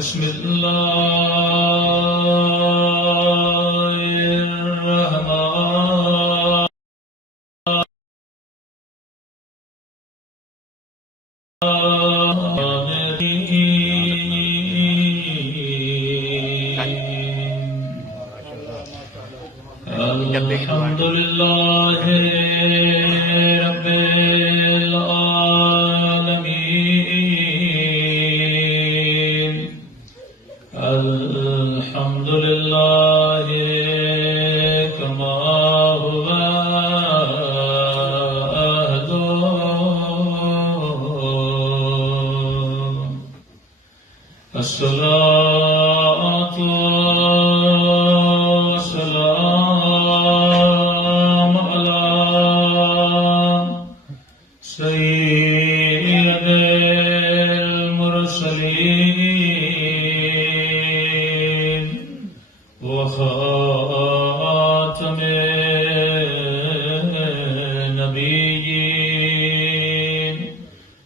بسم الله الرحمن الحمد لله رب العالمين الحمد لله كما هو أهله الصلاة والسلام على سيد المرسلين وخاتم النبيين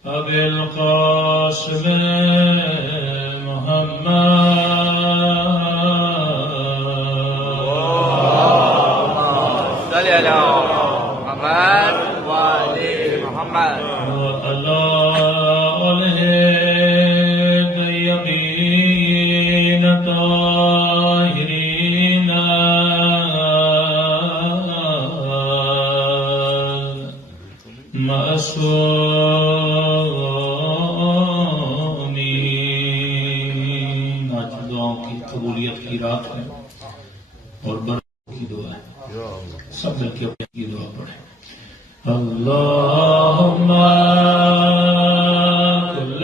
أبي القاسم معصومین. آج دعاؤں کی قبولیت کی رات ہے اور برکت کی دعا ہے. سب مل کے یہ دعا پڑھیں. اللہم کل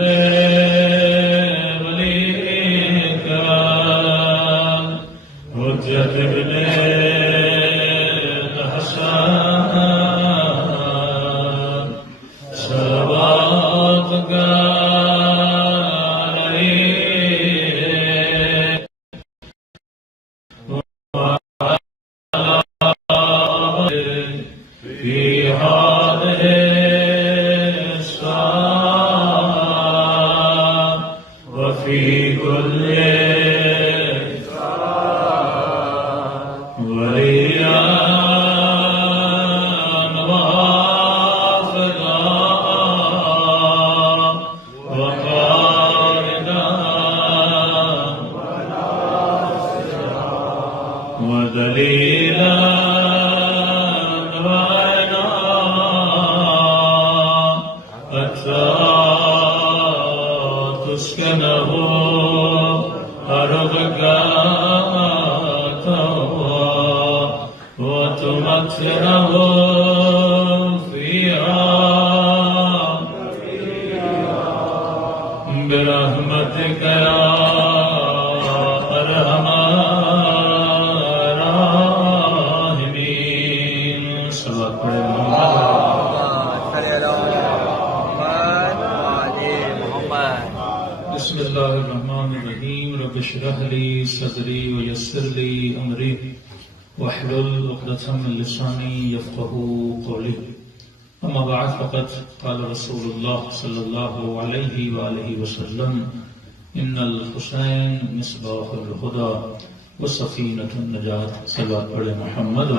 ولیک حجت ابن الحسن صلوات برحمتک یا ارحم الراحمین. صلوات پڑھیں. بسم اللہ الرحمن الرحیم. رب اشرح لی صدری ویسر لی امری واحلل عقدۃ من لسانی یفقهوا قولی. اما بعد فقد قال رسول اللہ صلی اللہ علیہ وآلہ وسلم ان الحسین مصباح الہدی وسفینۃ النجات. صلوات پڑھیں. محمد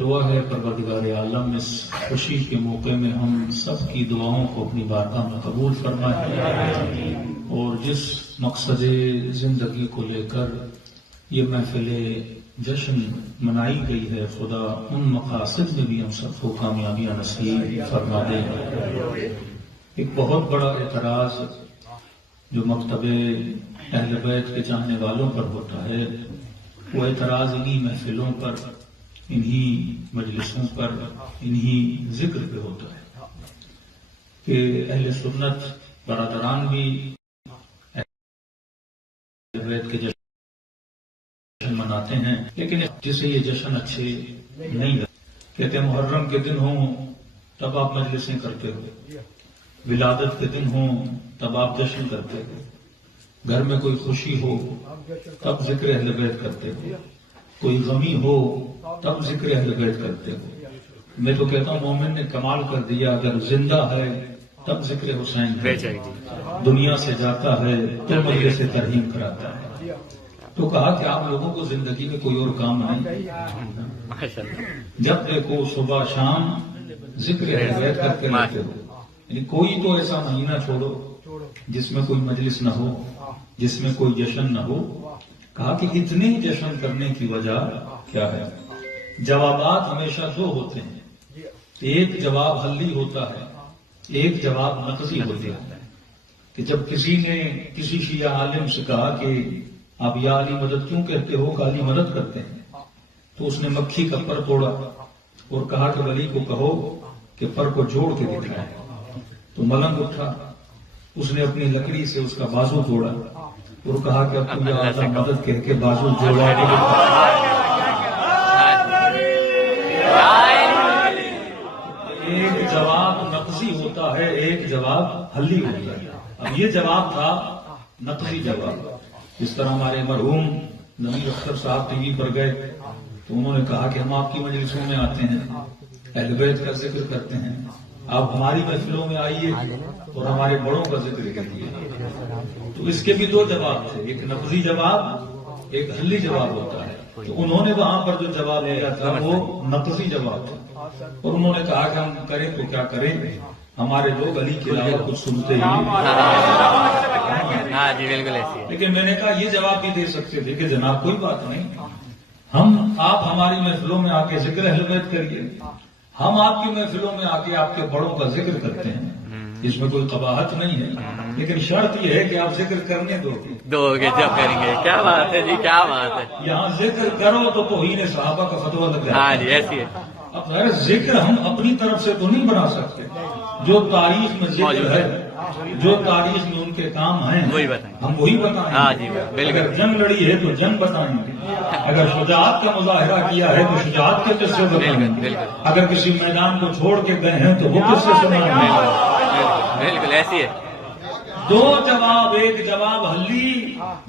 دعا ہے پروردگار عالم اس خوشی کے موقع میں ہم سب کی دعاؤں کو اپنی بارگاہ میں قبول فرمائے اور جس مقصد زندگی کو لے کر یہ محفل جشن منائی گئی ہے خدا ان مقاصد میں بھی ہم سب کو کامیابیاں نصیب فرما دے. ایک بہت بڑا اعتراض جو مکتب اہل بیت کے چاہنے والوں پر ہوتا ہے وہ اعتراض انہی محفلوں پر، انہی مجلسوں پر، انہی ذکر پہ ہوتا ہے کہ اہل سنت برادران بھی اہل بیت کے جشن مناتے ہیں لیکن جسے یہ جشن اچھے نہیں لگتے. کہتے ہیں محرم کے دن ہوں تب آپ مجلسیں کرتے ہو، ولادت کے دن ہوں تب آپ جشن کرتے ہو، گھر میں کوئی خوشی ہو تب ذکر اہل بیت کرتے ہو، کوئی غمی ہو تب ذکر اہل بیت کرتے ہو، میں تو کہتا ہوں مومن نے کمال کر دیا، اگر زندہ ہے تب ذکر حسین ہے، دنیا سے جاتا ہے تو مجلس سے ترہیم کراتا ہے۔ تو کہا کہ آپ لوگوں کو زندگی میں کوئی اور کام نہیں، جب دیکھو صبح شام ذکر بیت کر کے رہتے ہو، یعنی کوئی تو ایسا مہینہ چھوڑو جس میں کوئی مجلس نہ ہو، جس میں کوئی جشن نہ ہو۔ کہا کہ اتنے جشن کرنے کی وجہ کیا ہے؟ جوابات ہمیشہ دو ہوتے ہیں، ایک جواب حلی ہوتا ہے، ایک جواب نقضی ہوتا ہے۔ کہ جب کسی نے کسی شیعہ عالم سے کہا کہ آپ یا علی مدد کیوں کہتے ہو کہ علی مدد کرتے ہیں، تو اس نے مکھی کا پر توڑا اور کہا کہ ولی کو کہو کہ پر کو جوڑ کے دکھائے۔ تو ملنگ اٹھا، اس نے اپنی لکڑی سے اس کا بازو توڑا اور کہا کہ اب تو یا اللہ مدد کہہ کے بازو جوڑا کے ایک جواب نقضی ہوتا ہے، ایک جواب حلی ہوتا ہے۔ اب یہ جواب تھا نقضی جواب۔ اس طرح ہمارے مرحوم ضمیر اختر صاحب ٹی وی پر گئے تو انہوں نے کہا کہ ہم آپ کی مجلسوں میں آتے ہیں، اہل بیت کا ذکر کرتے ہیں، آپ ہماری محفلوں میں آئیے اور ہمارے بڑوں کا ذکر کریے۔ تو اس کے بھی دو جواب تھے، ایک نقضی جواب، ایک حلی جواب ہوتا ہے۔ تو انہوں نے وہاں پر جو جواب دیا تھا وہ نقضی جواب تھا، اور انہوں نے کہا کہ ہم کریں تو کیا کریں، ہمارے لوگ علی کے علاوہ کچھ سنتے ہی نہیں۔ لیکن میں نے کہا یہ جواب بھی دے سکتے تھے کہ جناب کوئی بات نہیں، آپ ہماری محفلوں میں آ کے ذکر اہل بیت کریے، ہم آپ کی محفلوں میں آ کے آپ کے بڑوں کا ذکر کرتے ہیں، اس میں کوئی قباحت نہیں ہے، لیکن شرط یہ ہے کہ آپ ذکر کرنے دو گے جب کریں گے۔ کیا بات ہے جی، کیا بات ہے۔ یہاں ذکر کرو تو توہین صحابہ کا فتویٰ لگ جائے۔ ہاں جی، ایسی ہے۔ اب غیر ذکر ہم اپنی طرف سے تو نہیں بنا سکتے، جو تاریخ میں ذکر ہے، جو تاریخ میں ان کے کام ہیں ہم وہی بتائیں گے۔ اگر جنگ لڑی ہے تو جنگ بتائیں گے، اگر شجاعت کا مظاہرہ کیا ہے تو شجاعت کے قصے بتائیں گے، اگر کسی میدان کو چھوڑ کے گئے ہیں تو وہ قصے سنائیں گے۔ بالکل ایسی ہے۔ دو جواب، ایک جواب حلی،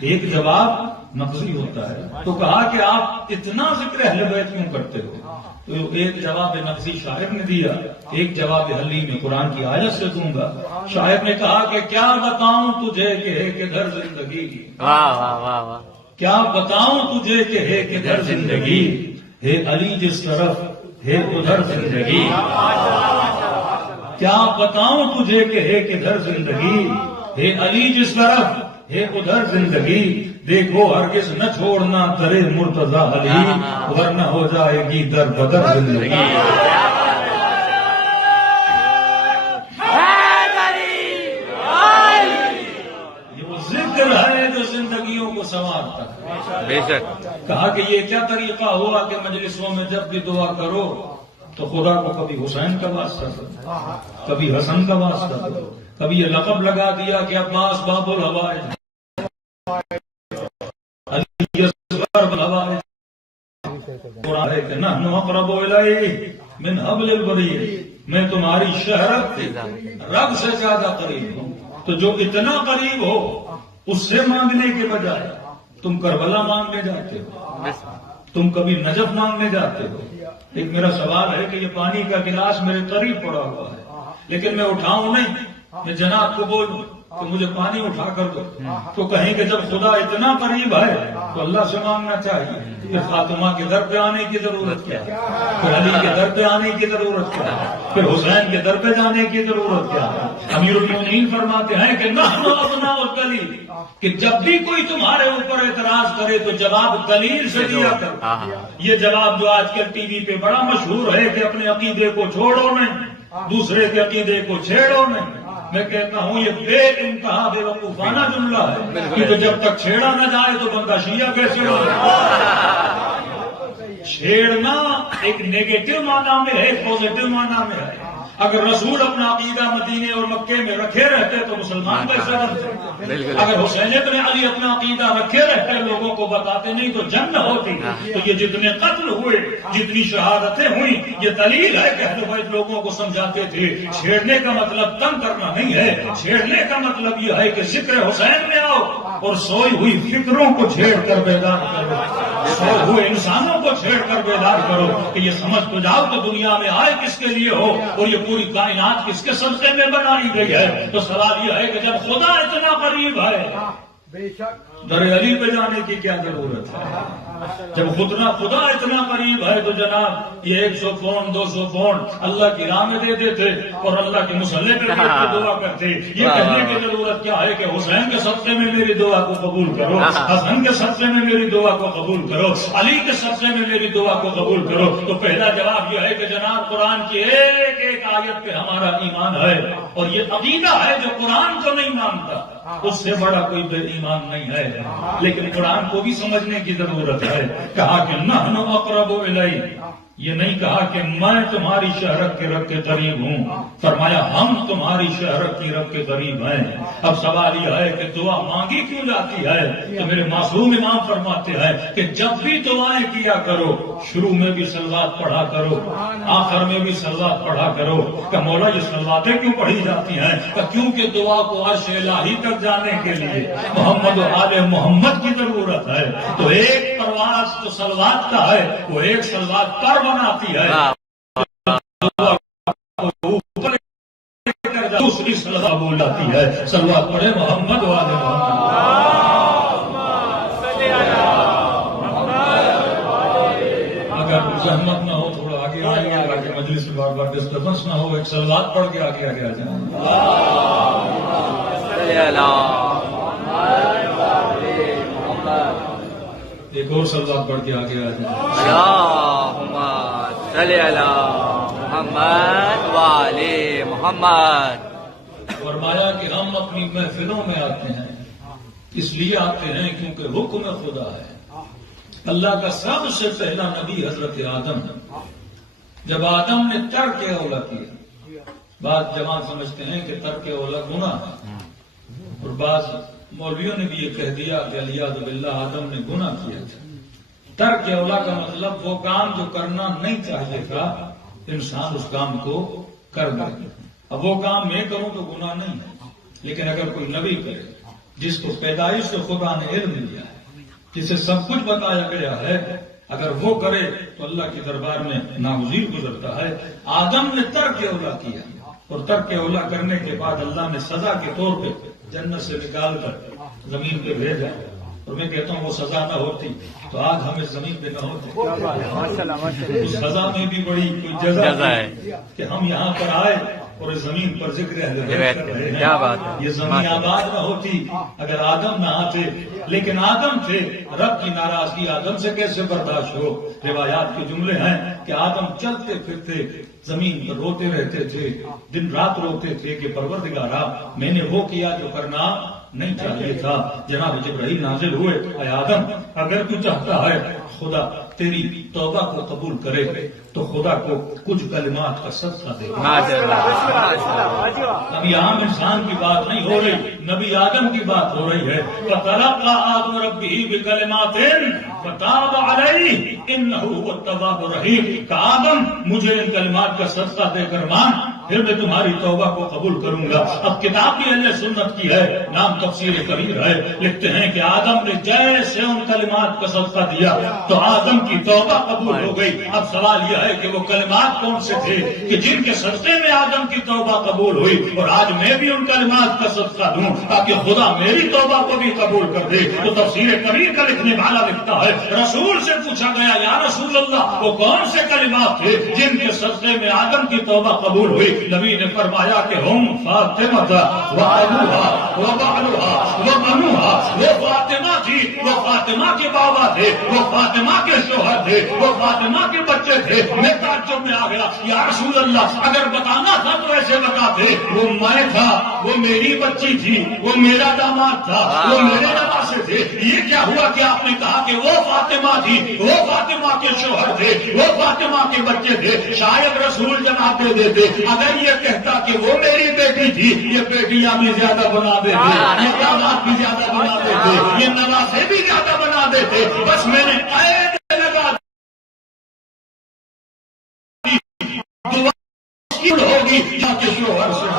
ایک جواب نقضی ہوتا ہے۔ تو کہا کہ آپ اتنا ذکر اہل بیت کیوں کرتے ہو؟ تو ایک جواب نقضی شاعر نے دیا، ایک جواب حلی میں قرآن کی آیت سے دوں گا۔ شاعر نے کہا کہ کیا بتاؤں تجھے کہ ہے کدھر زندگی، واہ واہ واہ واہ، کیا بتاؤں تجھے کہ ہے کدھر زندگی، ہے علی جس طرف ہے ادھر زندگی، کیا بتاؤں تجھے کہ ہے کدھر زندگی، ہے علی جس طرف ہے ادھر زندگی، دیکھو ہرگز نہ چھوڑنا درے مرتضیٰ علی، ورنہ ہو جائے گی در بدر زندگی۔ یہ وہ ذکر ہے جو زندگیوں کو سنوارتا ہے۔ بے شک۔ کہا کہ یہ کیا طریقہ ہوا کہ مجلسوں میں جب بھی دعا کرو تو خدا کو کبھی حسین کا واسطہ دو، کبھی حسن کا واسطہ دو، کبھی یہ لقب لگا دیا کہ عباس باب الحوائج، علی اصغر الحوائج، قرآن ہے کہ نحن اقرب الیہ من حبل الورید، میں تمہاری شہرت رب سے زیادہ قریب ہوں۔ تو جو اتنا قریب ہو اس سے مانگنے کے بجائے تم کربلا مانگنے جاتے ہو، تم کبھی نجف مانگنے جاتے ہو۔ ایک میرا سوال ہے کہ یہ پانی کا گلاس میرے قریب پڑا ہوا ہے، لیکن میں اٹھاؤں نہیں، میں جناب کو بولوں کہ مجھے پانی اٹھا کر دو، تو کہیں کہ جب خدا اتنا قریب ہے تو اللہ سے مانگنا چاہیے۔ پھر فاطمہ کے در پہ آنے کی ضرورت کیا ہے، پھر علی کے در پہ آنے کی ضرورت کیا ہے، پھر حسین کے در پہ جانے کی ضرورت کیا ہے؟ امیر المومنین فرماتے ہیں کہ نحن ابناء الدلیل، کہ جب بھی کوئی تمہارے اوپر اعتراض کرے تو جواب دلیل سے دیا کرو۔ یہ جواب جو آج کل ٹی وی پہ بڑا مشہور ہے کہ اپنے عقیدے کو چھوڑو نہیں، دوسرے کے عقیدے کو چھیڑو نہیں، میں کہتا ہوں یہ بے انتہا بے وقوفانہ جملہ ہے، کیونکہ جب تک چھیڑا نہ جائے تو بندہ شیعہ کیسے ہو؟ چھیڑنا ایک نیگیٹو معنی میں ہے، ایک پازیٹو معنی میں ہے۔ اگر رسول اپنا عقیدہ مدینے اور مکے میں رکھے رہتے تو مسلمان کیسے بنتے؟ اگر حسین ابن علی اپنا عقیدہ رکھے رہتے لوگوں کو بتاتے نہیں تو جنگ ہوتی۔ تو یہ جتنے قتل ہوئے، جتنی شہادتیں ہوئی، یہ دلیل ہے کہ اہل بیت لوگوں کو سمجھاتے تھے چھیڑنے کا مطلب تنگ کرنا نہیں ہے، چھیڑنے کا مطلب یہ ہے کہ ذکر حسین میں آؤ اور سوئی ہوئی فکروں کو چھیڑ کر بیدار کرو، سو ہوئے انسانوں کو چھیڑ کر بیدار کرو کہ یہ سمجھ تو جاؤ کہ دنیا میں آئے کس کے لیے ہو اور یہ پوری کائنات کس کے صدقے میں بنائی گئی ہے. تو سوال یہ ہے کہ جب خدا اتنا قریب ہے در علی پہ جانے کی کیا ضرورت ہے؟ جب خدا اتنا قریب ہے تو جناب یہ 100 پاؤنڈ 200 پاؤنڈ اللہ کی راہ میں دے دیتے اور اللہ کے مسلح پہ بیٹھ کے دعا کرتے. یہ کہنے کی ضرورت کیا ہے کہ حسین کے صدقے میں میری دعا کو قبول کرو, حسن کے صدقے میں میری دعا کو قبول کرو, علی کے صدقے میں میری دعا کو قبول کرو. تو پہلا جواب یہ ہے کہ جناب قرآن کی ایک ایک آیت پہ ہمارا ایمان ہے اور یہ عقیدہ ہے جو قرآن کو نہیں مانتا اس سے بڑا کوئی بے ایمان نہیں ہے. لیکن قرآن کو بھی سمجھنے کی ضرورت ہے. کہا کہ نحن اقرب الیہ, یہ نہیں کہا کہ میں تمہاری شہرت کے رب کے قریب ہوں, فرمایا ہم تمہاری شہرت کی رب کے قریب ہیں. اب سوال یہ ہے کہ دعا مانگی کیوں جاتی ہے؟ تو میرے معصوم امام فرماتے ہیں کہ جب بھی دعائیں کیا کرو شروع میں بھی صلوات پڑھا کرو, آخر میں بھی صلوات پڑھا کرو. کہ مولا یہ صلواتیں کیوں پڑھی جاتی ہیں؟ کہ کیونکہ دعا کو عرش الہی تک جانے کے لیے محمد و آل محمد کی ضرورت ہے. تو ایک پرواز تو صلوات کا ہے, وہ ایک صلوات پر بناتی ہے, دوسری صلوات بول جاتی ہے. صلوات پڑھے محمد و آل محمد. اگر زحمت نہ ہو تھوڑا آگے آئیے تاکہ مجلس میں بار بار ڈسٹربنس نہ ہو. ایک صلوات پڑھ کے آگے آ جائیں. ایک اور صلوات پڑھ کے آگے آ جائیں. اللہم صلی علی محمد وعلی محمد. فرمایا کہ ہم اپنی محفلوں میں آتے ہیں اس لیے آتے ہیں کیونکہ حکم خدا ہے. اللہ کا سب سے پہلا نبی حضرت آدم ہے. جب آدم نے ترک اولا کیا, بعض جوان سمجھتے ہیں کہ ترک اولا گناہ ہے, اور بعض مولویوں نے بھی یہ کہہ دیا کہ علیاذ باللہ آدم نے گناہ کیا تھا. ترک اولا کا مطلب وہ کام جو کرنا نہیں چاہیے تھا انسان اس کام کو کر دے. اب وہ کام میں کروں تو گناہ نہیں ہے, لیکن اگر کوئی نبی کرے جس کو پیدائش سے خدا نے علم دیا ہے, جسے سب کچھ بتایا گیا ہے, اگر وہ کرے تو اللہ کے دربار میں ناگزیر گزرتا ہے. آدم نے ترک اولا کیا اور ترک اولا کرنے کے بعد اللہ نے سزا کے طور پہ جنت سے نکال کر زمین پہ بھیجا. اور میں کہتا ہوں وہ سزا نہ ہوتی تو آج ہم اس زمین پہ نہ ہوتے. اس سزا میں بھی بڑی کوئی جزا ہے کہ ہم یہاں پر آئے اور اس زمین پر ذکر اہل بیت کر رہے ہیں. یہ زمین آباد نہ ہوتی اگر آدم نہ آتے, لیکن آدم تھے. رب کی ناراضگی آدم سے کیسے برداشت ہو؟ روایات کے جملے ہیں کہ آدم چلتے پھرتے زمین پر روتے رہتے تھے, دن رات روتے تھے کہ پروردگارا میں نے وہ کیا جو کرنا نہیں چاہیے تھا. جناب جبرائیل نازل ہوئے, اے آدم اگر تو چاہتا ہے خدا تیری توبہ کو قبول کرے تو خدا کو کچھ کلمات کا صدقہ دے. ابھی عام انسان کی بات نہیں ہو رہی, نبی آدم کی بات ہو رہی ہے. فَتَلَقَّىٰ آدَمُ رَبِّهِ بِكَلِمَاتٍ فَتَابَ عَلَيْهِ إِنَّهُ هُوَ التَّوَّابُ الرَّحِيمُ. کہ آدم مجھے ان کلمات کا صدقہ دے کر مان, پھر میں تمہاری توبہ کو قبول کروں گا. اب کتاب بھی اہل سنت کی ہے, نام تفسیر کبیر ہے. لکھتے ہیں کہ آدم نے جیسے ان کلمات کا صدقہ دیا تو آدم کی توبہ قبول ہو گئی. اب سوال یہ ہے کہ وہ کلمات کون سے تھے کہ جن کے صدقے میں آدم کی توبہ قبول ہوئی, اور آج میں بھی ان کلمات کا صدقہ دوں تاکہ خدا میری توبہ کو بھی قبول کر دے. تو تفسیر کبیر کا لکھنے والا لکھتا ہے رسول سے پوچھا گیا یا رسول اللہ وہ کون سے کلمات تھے جن کے صدقے میں آدم کی توبہ قبول ہوئی؟ نبی نے فرمایا کہ ہم فاطمہ و ابوہا و بعلھا و بنوہا. وہ فاطمہ تھی, وہ فاطمہ کے بابا تھے, وہ فاطمہ کے شوہر تھے, وہ فاطمہ کے بچے تھے. میں تعجب میں آ گیا یا رسول اللہ اگر بتانا تھا تو ایسے بتاتے. وہ میں تھا, وہ میری بچی تھی, وہ میرا داماد تھا, وہ میرے نواسے تھے. یہ کیا ہوا کہ آپ نے کہا کہ وہ فاطمہ تھی, وہ فاطمہ کے شوہر تھے, وہ فاطمہ کے بچے تھے؟ شاید رسول جواب دے دیتے اگر یہ کہتا کہ وہ میری بیٹی تھی, یہ بیٹیاں بھی زیادہ بنا دیتے, یہ داماد بھی زیادہ بنا دیتے, یہ نواسے بھی زیادہ بنا دیتے. بس میں نے قید لگا دی ہوگی تاکہ شوہر سے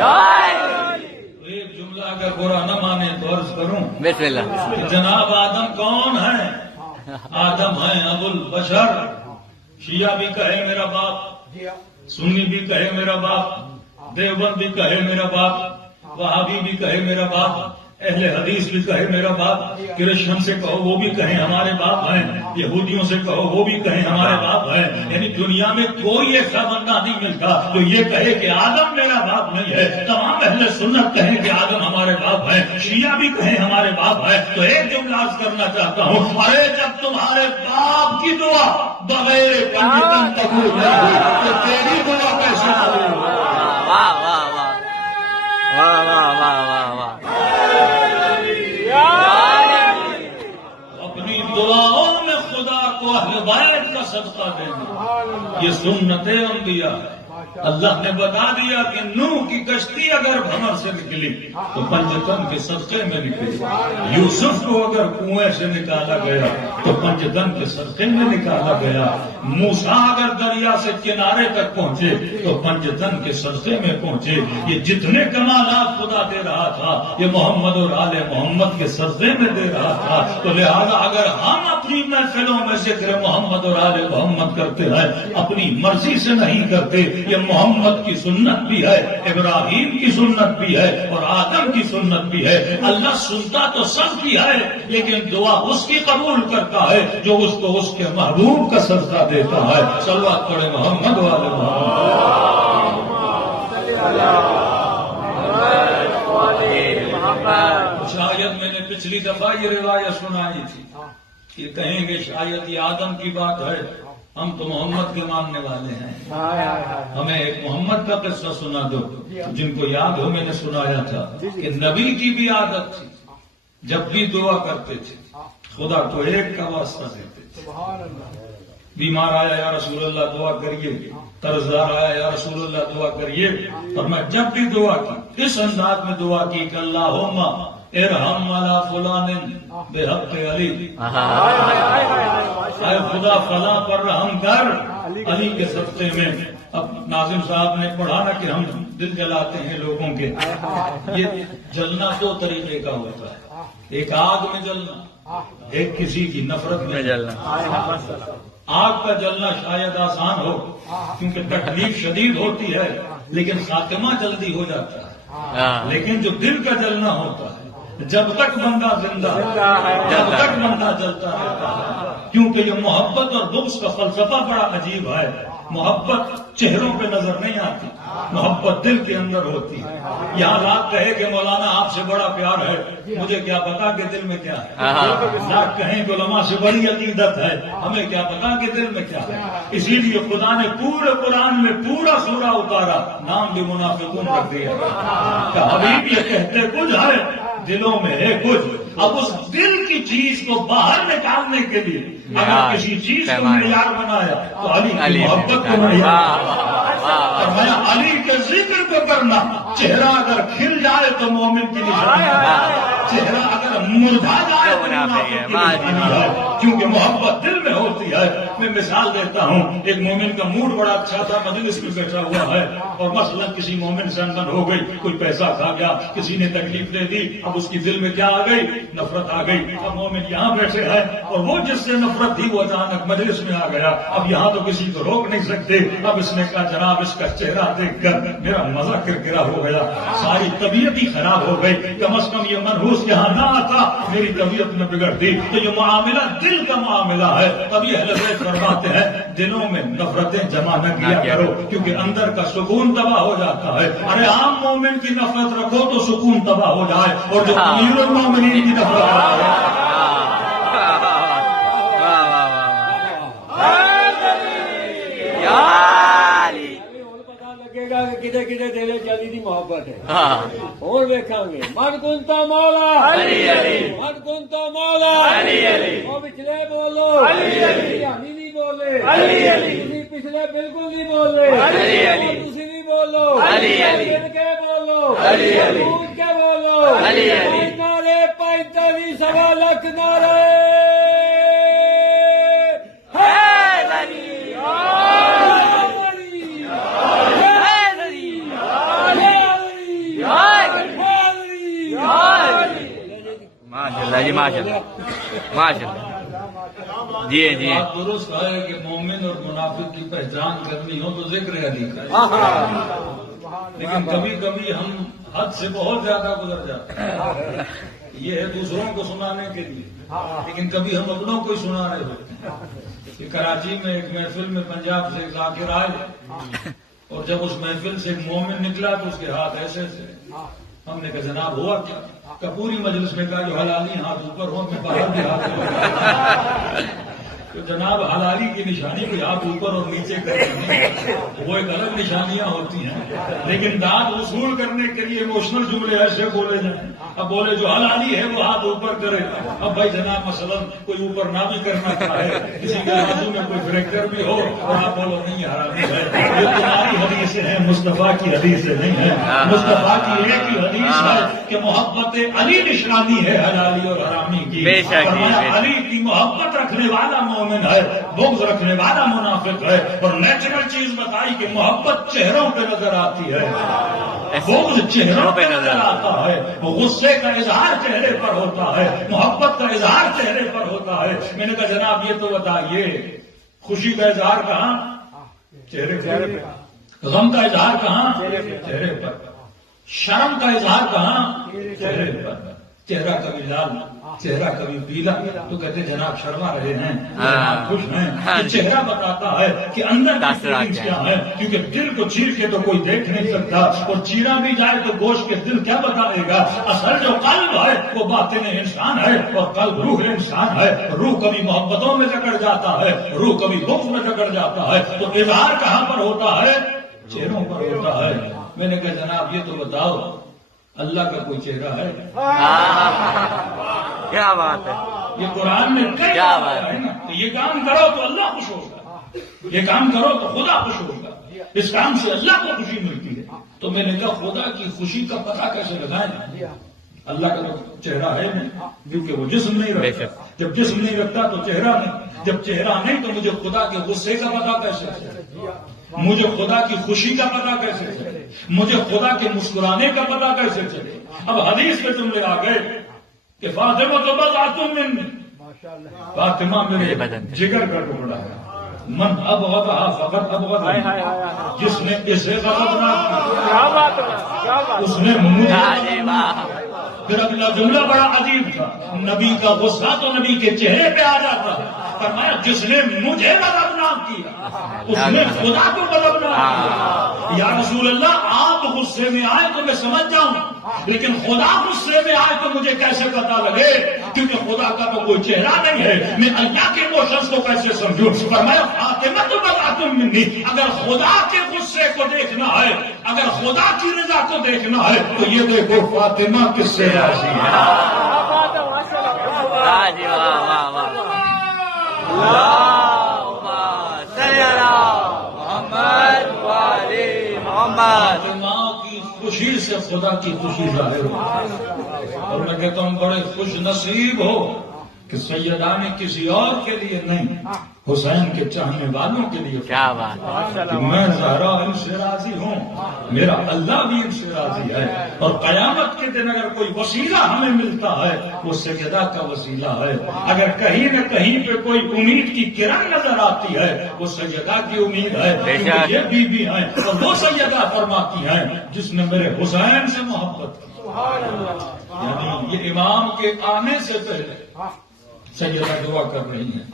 ایک جملہ اگر برا نہ مانے تو عرض کروں بسم اللہ. کہ جناب آدم کون ہے؟ آدم ہے ابو البشر. شیعہ بھی کہے میرا باپ، سنی بھی کہے میرا باپ، دیوبند بھی کہے میرا باپ، وہابی بھی کہے میرا باپ، اہل حدیث بھی کہے میرا باپ، کرسچن سے کہو وہ بھی کہیں ہمارے باپ ہیں، یہودیوں سے کہو وہ بھی کہیں ہمارے باپ ہیں. یعنی دنیا میں کوئی ایسا بندہ نہیں ملتا جو یہ کہے کہ آدم میرا باپ نہیں ہے. تمام اہل سنت کہیں کہ آدم ہمارے باپ ہیں، شیعہ بھی کہیں ہمارے باپ ہیں. تو ایک جملہ عرض کرنا چاہتا ہوں، ارے جب تمہارے باپ کی دعا بغیر پنجتن قبول نہیں ہوئی تو تیری دعا کیسے قبول ہوئی؟ واہ واہ واہ واہ واہ واہ واہ واہ. اپنی دعاؤں میں خدا کو اہل بیت کا صدقہ دینا، یہ سنت انبیاء ہے. اللہ نے بتا دیا کہ نوح کی کشتی اگر بھنور سے نکلی تو پنجتن کے صدقے میں نکلی. یوسف کو اگر کنویں سے نکالا گیا تو پنجتن کے صدقے میں نکالا گیا. موسیٰ اگر دریا سے کنارے تک پہنچے تو پنجتن کے صدقے میں پہنچے. یہ جتنے کمالات خدا دے رہا تھا یہ محمد اور آل محمد کے صدقے میں دے رہا تھا. تو لہذا اگر ہم اپنی محفلوں میں ذکر محمد اور آل محمد کرتے ہیں، اپنی مرضی سے نہیں کرتے. یہ محمد کی سنت بھی ہے، ابراہیم کی سنت بھی ہے اور آدم کی سنت بھی ہے. اللہ سنتا تو سب کی ہے لیکن دعا اس کی قبول کرتا ہے جو اس کو اس کے محبوب کا صدقہ دیتا ہے. صلوات پڑھے محمد والے محمد. شاید میں نے پچھلی دفعہ یہ روایت سنائی تھی کہ کہیں گے شاید یہ آدم کی بات ہے، ہم تو محمد کے ماننے والے ہیں. ہمیں ایک محمد کا قصہ سنا دو. جن کو یاد ہو میں نے سنایا تھا کہ نبی کی بھی عادت تھی، جب بھی دعا کرتے تھے خدا کو ایک کا واسطہ دیتے تھے. بیمار آیا یا رسول اللہ دعا کریے، قرضدار آیا یا رسول اللہ دعا کریے. اور میں جب بھی دعا کی اس انداز میں دعا کی کہ اللہم ارحم علی فلان بحق علی، اے خدا فلاں پر رحم کر علی کے صدقے میں. اب ناظم صاحب نے پڑھا نا کہ ہم دل جلاتے ہیں لوگوں کے. یہ جلنا دو طریقے کا ہوتا ہے، ایک آگ میں جلنا، ایک کسی کی نفرت میں جلنا. آگ کا جلنا شاید آسان ہو کیونکہ تکلیف شدید ہوتی ہے لیکن خاتمہ جلدی ہو جاتا ہے. لیکن جو دل کا جلنا ہوتا ہے جب تک بندہ زندہ ہے جب تک بندہ جلتا رہتا ہے. کیونکہ یہ محبت اور بغض کا فلسفہ بڑا عجیب ہے. محبت چہروں پہ نظر نہیں آتی، محبت دل کے اندر ہوتی ہے. یہاں رات کہے کہ مولانا آپ سے بڑا پیار ہے، مجھے کیا پتا کہ دل میں کیا ہے. رات کہیں کہ علماء سے بڑی عقیدت ہے، ہمیں کیا پتا کہ دل میں کیا ہے. اسی لیے خدا نے پورے قرآن میں پورا سورہ اتارا، نام بھی منافقون کر دیا کہ حبیب یہ کہتے کچھ ہے دلوں میں ہے کچھ. اب اس دل کی چیز کو باہر نکالنے کے لیے اگر کسی چیز کو معیار بنایا تو علی کی محبت کو معیار اور میں علی کے ذکر کو کرنا. چہرہ اگر کھل جائے تو مومن کی نشانی ہے، چہرہ اگر مرجھا جائے تو منافق کی نشانی ہے. کیونکہ محبت دل میں ہوتی ہے. میں مثال دیتا ہوں، ایک مومن کا موڈ بڑا اچھا تھا، مجلس میں بیٹھا ہوا ہے اور مثلا کسی مومن سے انبن ہو گئی، کوئی پیسہ کھا گیا، کسی نے تکلیف دے دی. اب اس کی دل میں کیا آ گئی؟ نفرت آ گئی. اب مومن یہاں بیٹھے ہیں اور وہ جس سے نفرت تھی وہ اچانک مجلس میں آ گیا. اب یہاں تو کسی کو روک نہیں سکتے. اب اس نے کہا جناب اس کا چہرہ دیکھ کر میرا مزہ کرکرا ہو گیا، ساری طبیعت ہی خراب ہو گئی. کم از کم یہ منحوس یہاں نہ آتا، میری طبیعت میں بگڑ دی. تو یہ معاملہ دل کا معاملہ ہے. ابھی اہل بیت فرماتے ہیں دلوں میں نفرتیں جمع نہ کیا کرو کیونکہ اندر کا سکون تباہ ہو جاتا ہے. ارے عام مومن کی نفرت رکھو تو سکون تباہ ہو جائے اور جو امیر المومنین کی نفرت رکھو کدے کدے دل چلی دی محبت ہے. اور ویکھاں گے من کنتا مولا علی علی، من کنتا مولا علی علی. وہ پچھلے بولو علی علی، ہمیں نہیں بولے علی علی، تسی پچھلے بالکل نہیں بولے علی علی، تسی نہیں بولو علی علی، کے بولو علی علی، کے بولو علی علی. نعرے 45 لاکھ نعرے اللہ جی ماشاء اللہ ماشاء اللہ جی جی بات درست ہے کہ مومن اور منافق کی پہچان کرنی ہو تو ذکر علی کا، لیکن کبھی کبھی ہم حد سے بہت زیادہ گزر جاتے ہیں. یہ ہے دوسروں کو سنانے کے لیے، لیکن کبھی ہم اپنوں کو ہی سنا رہے ہوتے ہیں. کہ کراچی میں ایک محفل میں پنجاب سے ذاکر آئے، اور جب اس محفل سے ایک مومن نکلا تو اس کے ہاتھ ایسے تھے. ہم نے کہا جناب ہوا کیا؟ کہ پوری مجلس میں کہا جو حلالی ہاتھ اوپر ہو میں باہر بھی ہاتھ. تو جناب حلالی کی نشانی کوئی ہاتھ اوپر اور نیچے کریں، وہ ایک الگ نشانیاں ہوتی ہیں، لیکن دانت وصول کرنے کے لیے ایموشنل جملے ایسے بولے جائیں. اب بولے جو حلالی ہے وہ ہاتھ اوپر کرے. اب بھائی جناب مثلا کوئی اوپر نہ بھی کرنا چاہے، کسی کے بازو میں کوئی فریکچر بھی ہو اور آپ بولو نہیں حرامی ہے. یہ تمہاری حدیث ہے، مصطفیٰ کی حدیث نہیں ہے. مصطفیٰ کی ایک ہی حدیث ہے کہ محبت علی نشانی ہے حلالی اور حرامی کی. بے شک فرمایا علی کی محبت رکھنے والا مومن ہے، بغض رکھنے والا منافق ہے. اور نیچرل چیز بتائی کہ محبت چہروں پہ نظر آتی ہے، بغض چہروں پہ نظر آتا ہے. وہ غصے کا اظہار چہرے پر ہوتا ہے، محبت کا اظہار چہرے پر ہوتا ہے. میں نے کہا جناب یہ تو بتائیے خوشی کا اظہار کہاں؟ چہرے پر. غم کا اظہار کہاں؟ چہرے پر. شرم کا اظہار کہاں؟ چہرے پر. چہرہ کبھی لال، چہرہ کبھی پیلا، تو کہتے جناب شرما رہے ہیں، جناب خوش ہیں. یہ چہرہ بتاتا ہے کہ اندر کی فیلنگز کیا ہے، کیونکہ دل کو چیر کے تو کوئی دیکھ نہیں سکتا، اور چیرا بھی جائے تو گوشت کے دل کیا بتائے گا. اصل جو قلب ہے وہ باطن انسان ہے، اور قلب روح انسان ہے. روح کبھی محبتوں میں جکڑ جاتا ہے، روح کبھی بغض میں جکڑ جاتا ہے. تو اظہار کہاں پر ہوتا ہے؟ چہروں پر ہوتا ہے. میں نے کہا جناب یہ تو بتاؤ اللہ کا کوئی چہرہ ہے؟ کیا بات ہے، یہ قرآن میں کیا بات ہے. تو یہ کام کرو تو اللہ خوش ہوگا، یہ کام کرو تو خدا خوش ہوگا، اس کام سے اللہ کو خوشی ملتی ہے. تو میں نے کہا خدا کی خوشی کا پتہ کیسے لگائیں؟ اللہ کا تو چہرہ ہے نہیں، کیونکہ وہ جسم نہیں رکھتا. جب جسم نہیں رکھتا تو چہرہ نہیں، جب چہرہ نہیں تو مجھے خدا کے غصے کا پتہ کیسے چلے؟ مجھے خدا کی خوشی کا پتہ کیسے چلے؟ مجھے خدا کے مسکرانے کا پتہ کیسے چلے؟ اب حدیث میں جملے آ گئے کہ فاطمہ تو بضعۃ منی، فاطمہ میرے جگر کا ٹکڑا ہے. من ابغضها فقد ابغضنی، جس نے اسے غضب نہ کیا اس نے مجھے. پھر اگلا جملہ بڑا عجیب تھا، نبی کا غصہ تو نبی کے چہرے پہ آ جاتا. فرمایا جس نے مجھے غضبناک کیا اس نے خدا کو غضبناک کیا. یا رسول اللہ آپ غصے میں آئے تو میں سمجھ جاؤں، لیکن خدا غصے میں آئے تو مجھے کیسے پتا لگے؟ کیونکہ خدا کا تو کوئی چہرہ نہیں ہے، میں اللہ کے ایموشنز کو کیسے سمجھوں؟ فرمایا فاطمہ تو بضعۃ منی، اگر خدا کے غصے کو دیکھنا ہے، اگر خدا کی رضا کو دیکھنا ہے تو یہ دیکھو فاطمہ کس سے راضی ہے. فاطمہ کی خوشی سے خدا کی خوشی ظاہر ہو. اور میں کہتا ہوں بڑے خوش نصیب ہو کہ سیدہ نے کسی اور کے لیے نہیں، حسین کے چاہنے والوں کے لیے. کیا بات ہے، کہ میں زہرا ان سے راضی ہوں، میرا اللہ بھی ان سے راضی ہے. اور قیامت کے دن اگر کوئی وسیلہ ہمیں ملتا ہے وہ سیدہ کا وسیلہ ہے. اگر کہیں نہ کہیں پہ کوئی امید کی کرن نظر آتی ہے وہ سیدہ کی امید ہے، کیونکہ یہ بیوی ہیں اور وہ سیدہ فرماتی ہیں جس نے میرے حسین سے محبت کی. یعنی یہ امام کے آنے سے پہلے سیدہ دعا کر رہی ہیں،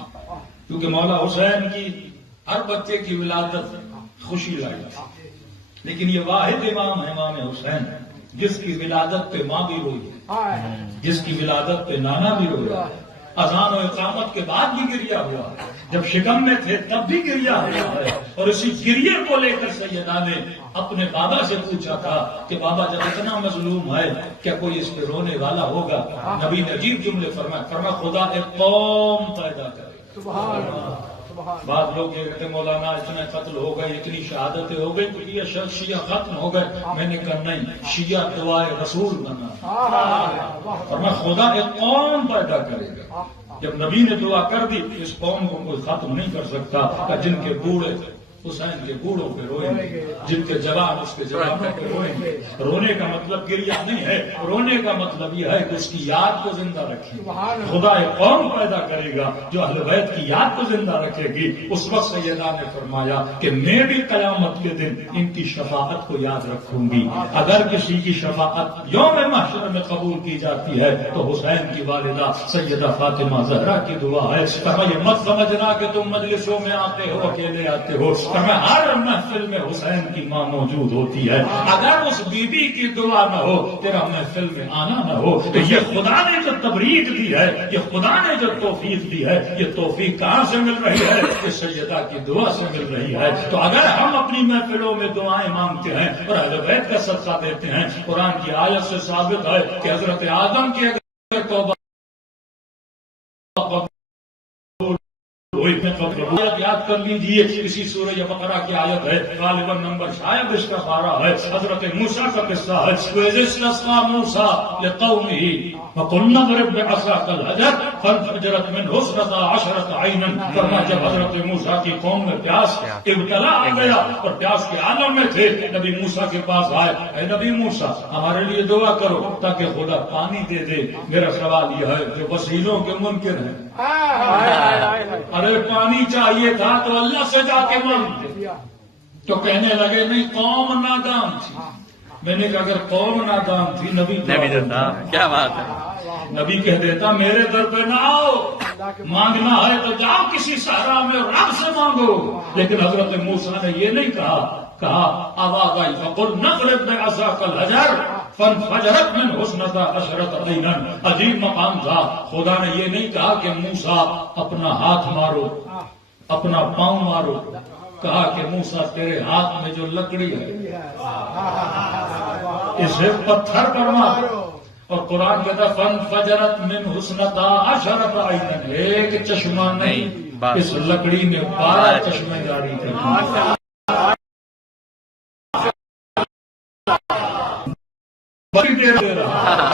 کیونکہ مولا حسین کی ہر بچے کی ولادت خوشی لائی تھی، لیکن یہ واحد امام ہے امام حسین جس کی ولادت پہ ماں بھی روئی ہے، جس کی ولادت پہ نانا بھی رویا. اذان و اقامت کے بعد بھی گریا ہوا، جب شکم میں تھے تب بھی گریا ہوا ہے. اور اسی گریے کو لے کر سیدہ نے اپنے بابا سے پوچھا تھا کہ بابا جب اتنا مظلوم ہے کیا کوئی اس پہ رونے والا ہوگا؟ نبی نے عجیب جملے فرمایا خدا ایک قوم پیدا کرے. بعض لوگ یہ کہتے مولانا اتنے قتل ہو گئے، اتنی شہادتیں ہو گئی تو یہ شیعہ ختم ہو گئے. میں نے کہا نہیں، شیعہ دعائے رسول بنا. اور میں خدا ایک قوم پیدا کرے گا. جب نبی نے دعا کر دی اس قوم کو کوئی ختم نہیں کر سکتا. جن کے بوڑھے حسین کے بوڑھوں پہ روئیں گے، جن کے جوان اس کے جوانوں پہ روئیں گے۔ رونے کا مطلب گریہ نہیں ہے، رونے کا مطلب یہ ہے کہ اس کی یاد کو زندہ رکھیں۔ خدا ایک قوم پیدا کرے گا جو اہل بیت کی یاد کو زندہ رکھے گی۔ اس وقت سیدہ نے فرمایا کہ میں بھی قیامت کے دن ان کی شفاعت کو یاد رکھوں گی۔ اگر کسی کی شفاعت یوم محشر میں قبول کی جاتی ہے تو حسین کی والدہ سیدہ فاطمہ زہرا کی دعا ہے۔ یہ مت سمجھنا کہ تم مجلسوں میں آتے ہو اکیلے آتے ہو، ہر محفل میں حسین کی ماں موجود ہوتی ہے۔ اگر اس بی بی کی دعا نہ ہو، تیرا محفل میں آنا نہ ہو، تو یہ خدا نے جو تبریک دی ہے، یہ خدا نے جو توفیق دی ہے، یہ توفیق کہاں سے مل رہی ہے؟ کہ سیدہ کی دعا سے مل رہی ہے۔ تو اگر ہم اپنی محفلوں میں دعائیں مانگتے ہیں اور اہل بیت کا صدقہ دیتے ہیں، قرآن کی آیت سے ثابت ہے کہ حضرت آدم کی اگر توبہ یاد کر لیجیے، اسی سورہ بقرہ کی آیت ہے، غالباً نمبر شاید اس کا 12 ہے، حضرت موسیٰ کا قصہ ہے۔ وَإِذِ اسْتَسْقَىٰ مُوسَىٰ لِقَوْمِهِ فَقُلْنَا اضْرِب بِّعَصَاكَ الْحَجَرَ فَانْفَجَرَتْ مِنْهُ اثْنَتَا عَشْرَةَ عَيْنًا۔ فرمایا جب حضرت موسیٰ کی قوم میں پیاس ابتلا آ گیا اور پیاس کے عالم میں تھے، نبی موسیٰ کے پاس آئے، اے نبی موسیٰ ہمارے لیے دعا کرو تاکہ خدا پانی دے دے۔ میرا سوال یہ ہے جو وسیلوں کے منکر ہیں، ارے پانی چاہیے تھا تو اللہ سے جا کے مانگتے، تو کہنے لگے نہیں قوم نادان تھی۔ میں نے کہا اگر قوم نادان تھی نبی دیتا، کیا بات ہے، نبی کہہ دیتا میرے در پہ نہ آؤ، مانگنا ہے تو جاؤ کسی صحرا میں رب سے مانگو۔ لیکن حضرت موسیٰ نے یہ نہیں کہا آواز آئی فَقُلْ نَضْرِب بِّعَصَاكَ الْحَجَرَ فَانْفَجَرَتْ مِنْهُ اثْنَتَا عَشْرَةَ عَيْنًا۔ عجیب مقام تھا، خدا نے یہ نہیں کہا کہ موسیٰ اپنا ہاتھ مارو، اپنا پاؤں مارو، کہا کہ موسیٰ تیرے ہاتھ میں جو لکڑی ہے اسے پتھر پر مارو۔ اور قرآن کہتا فَانْفَجَرَتْ مِنْهُ اثْنَتَا عَشْرَةَ عَيْنًا، ایک چشمہ نہیں، اس لکڑی میں 12 چشمے جاری تھے۔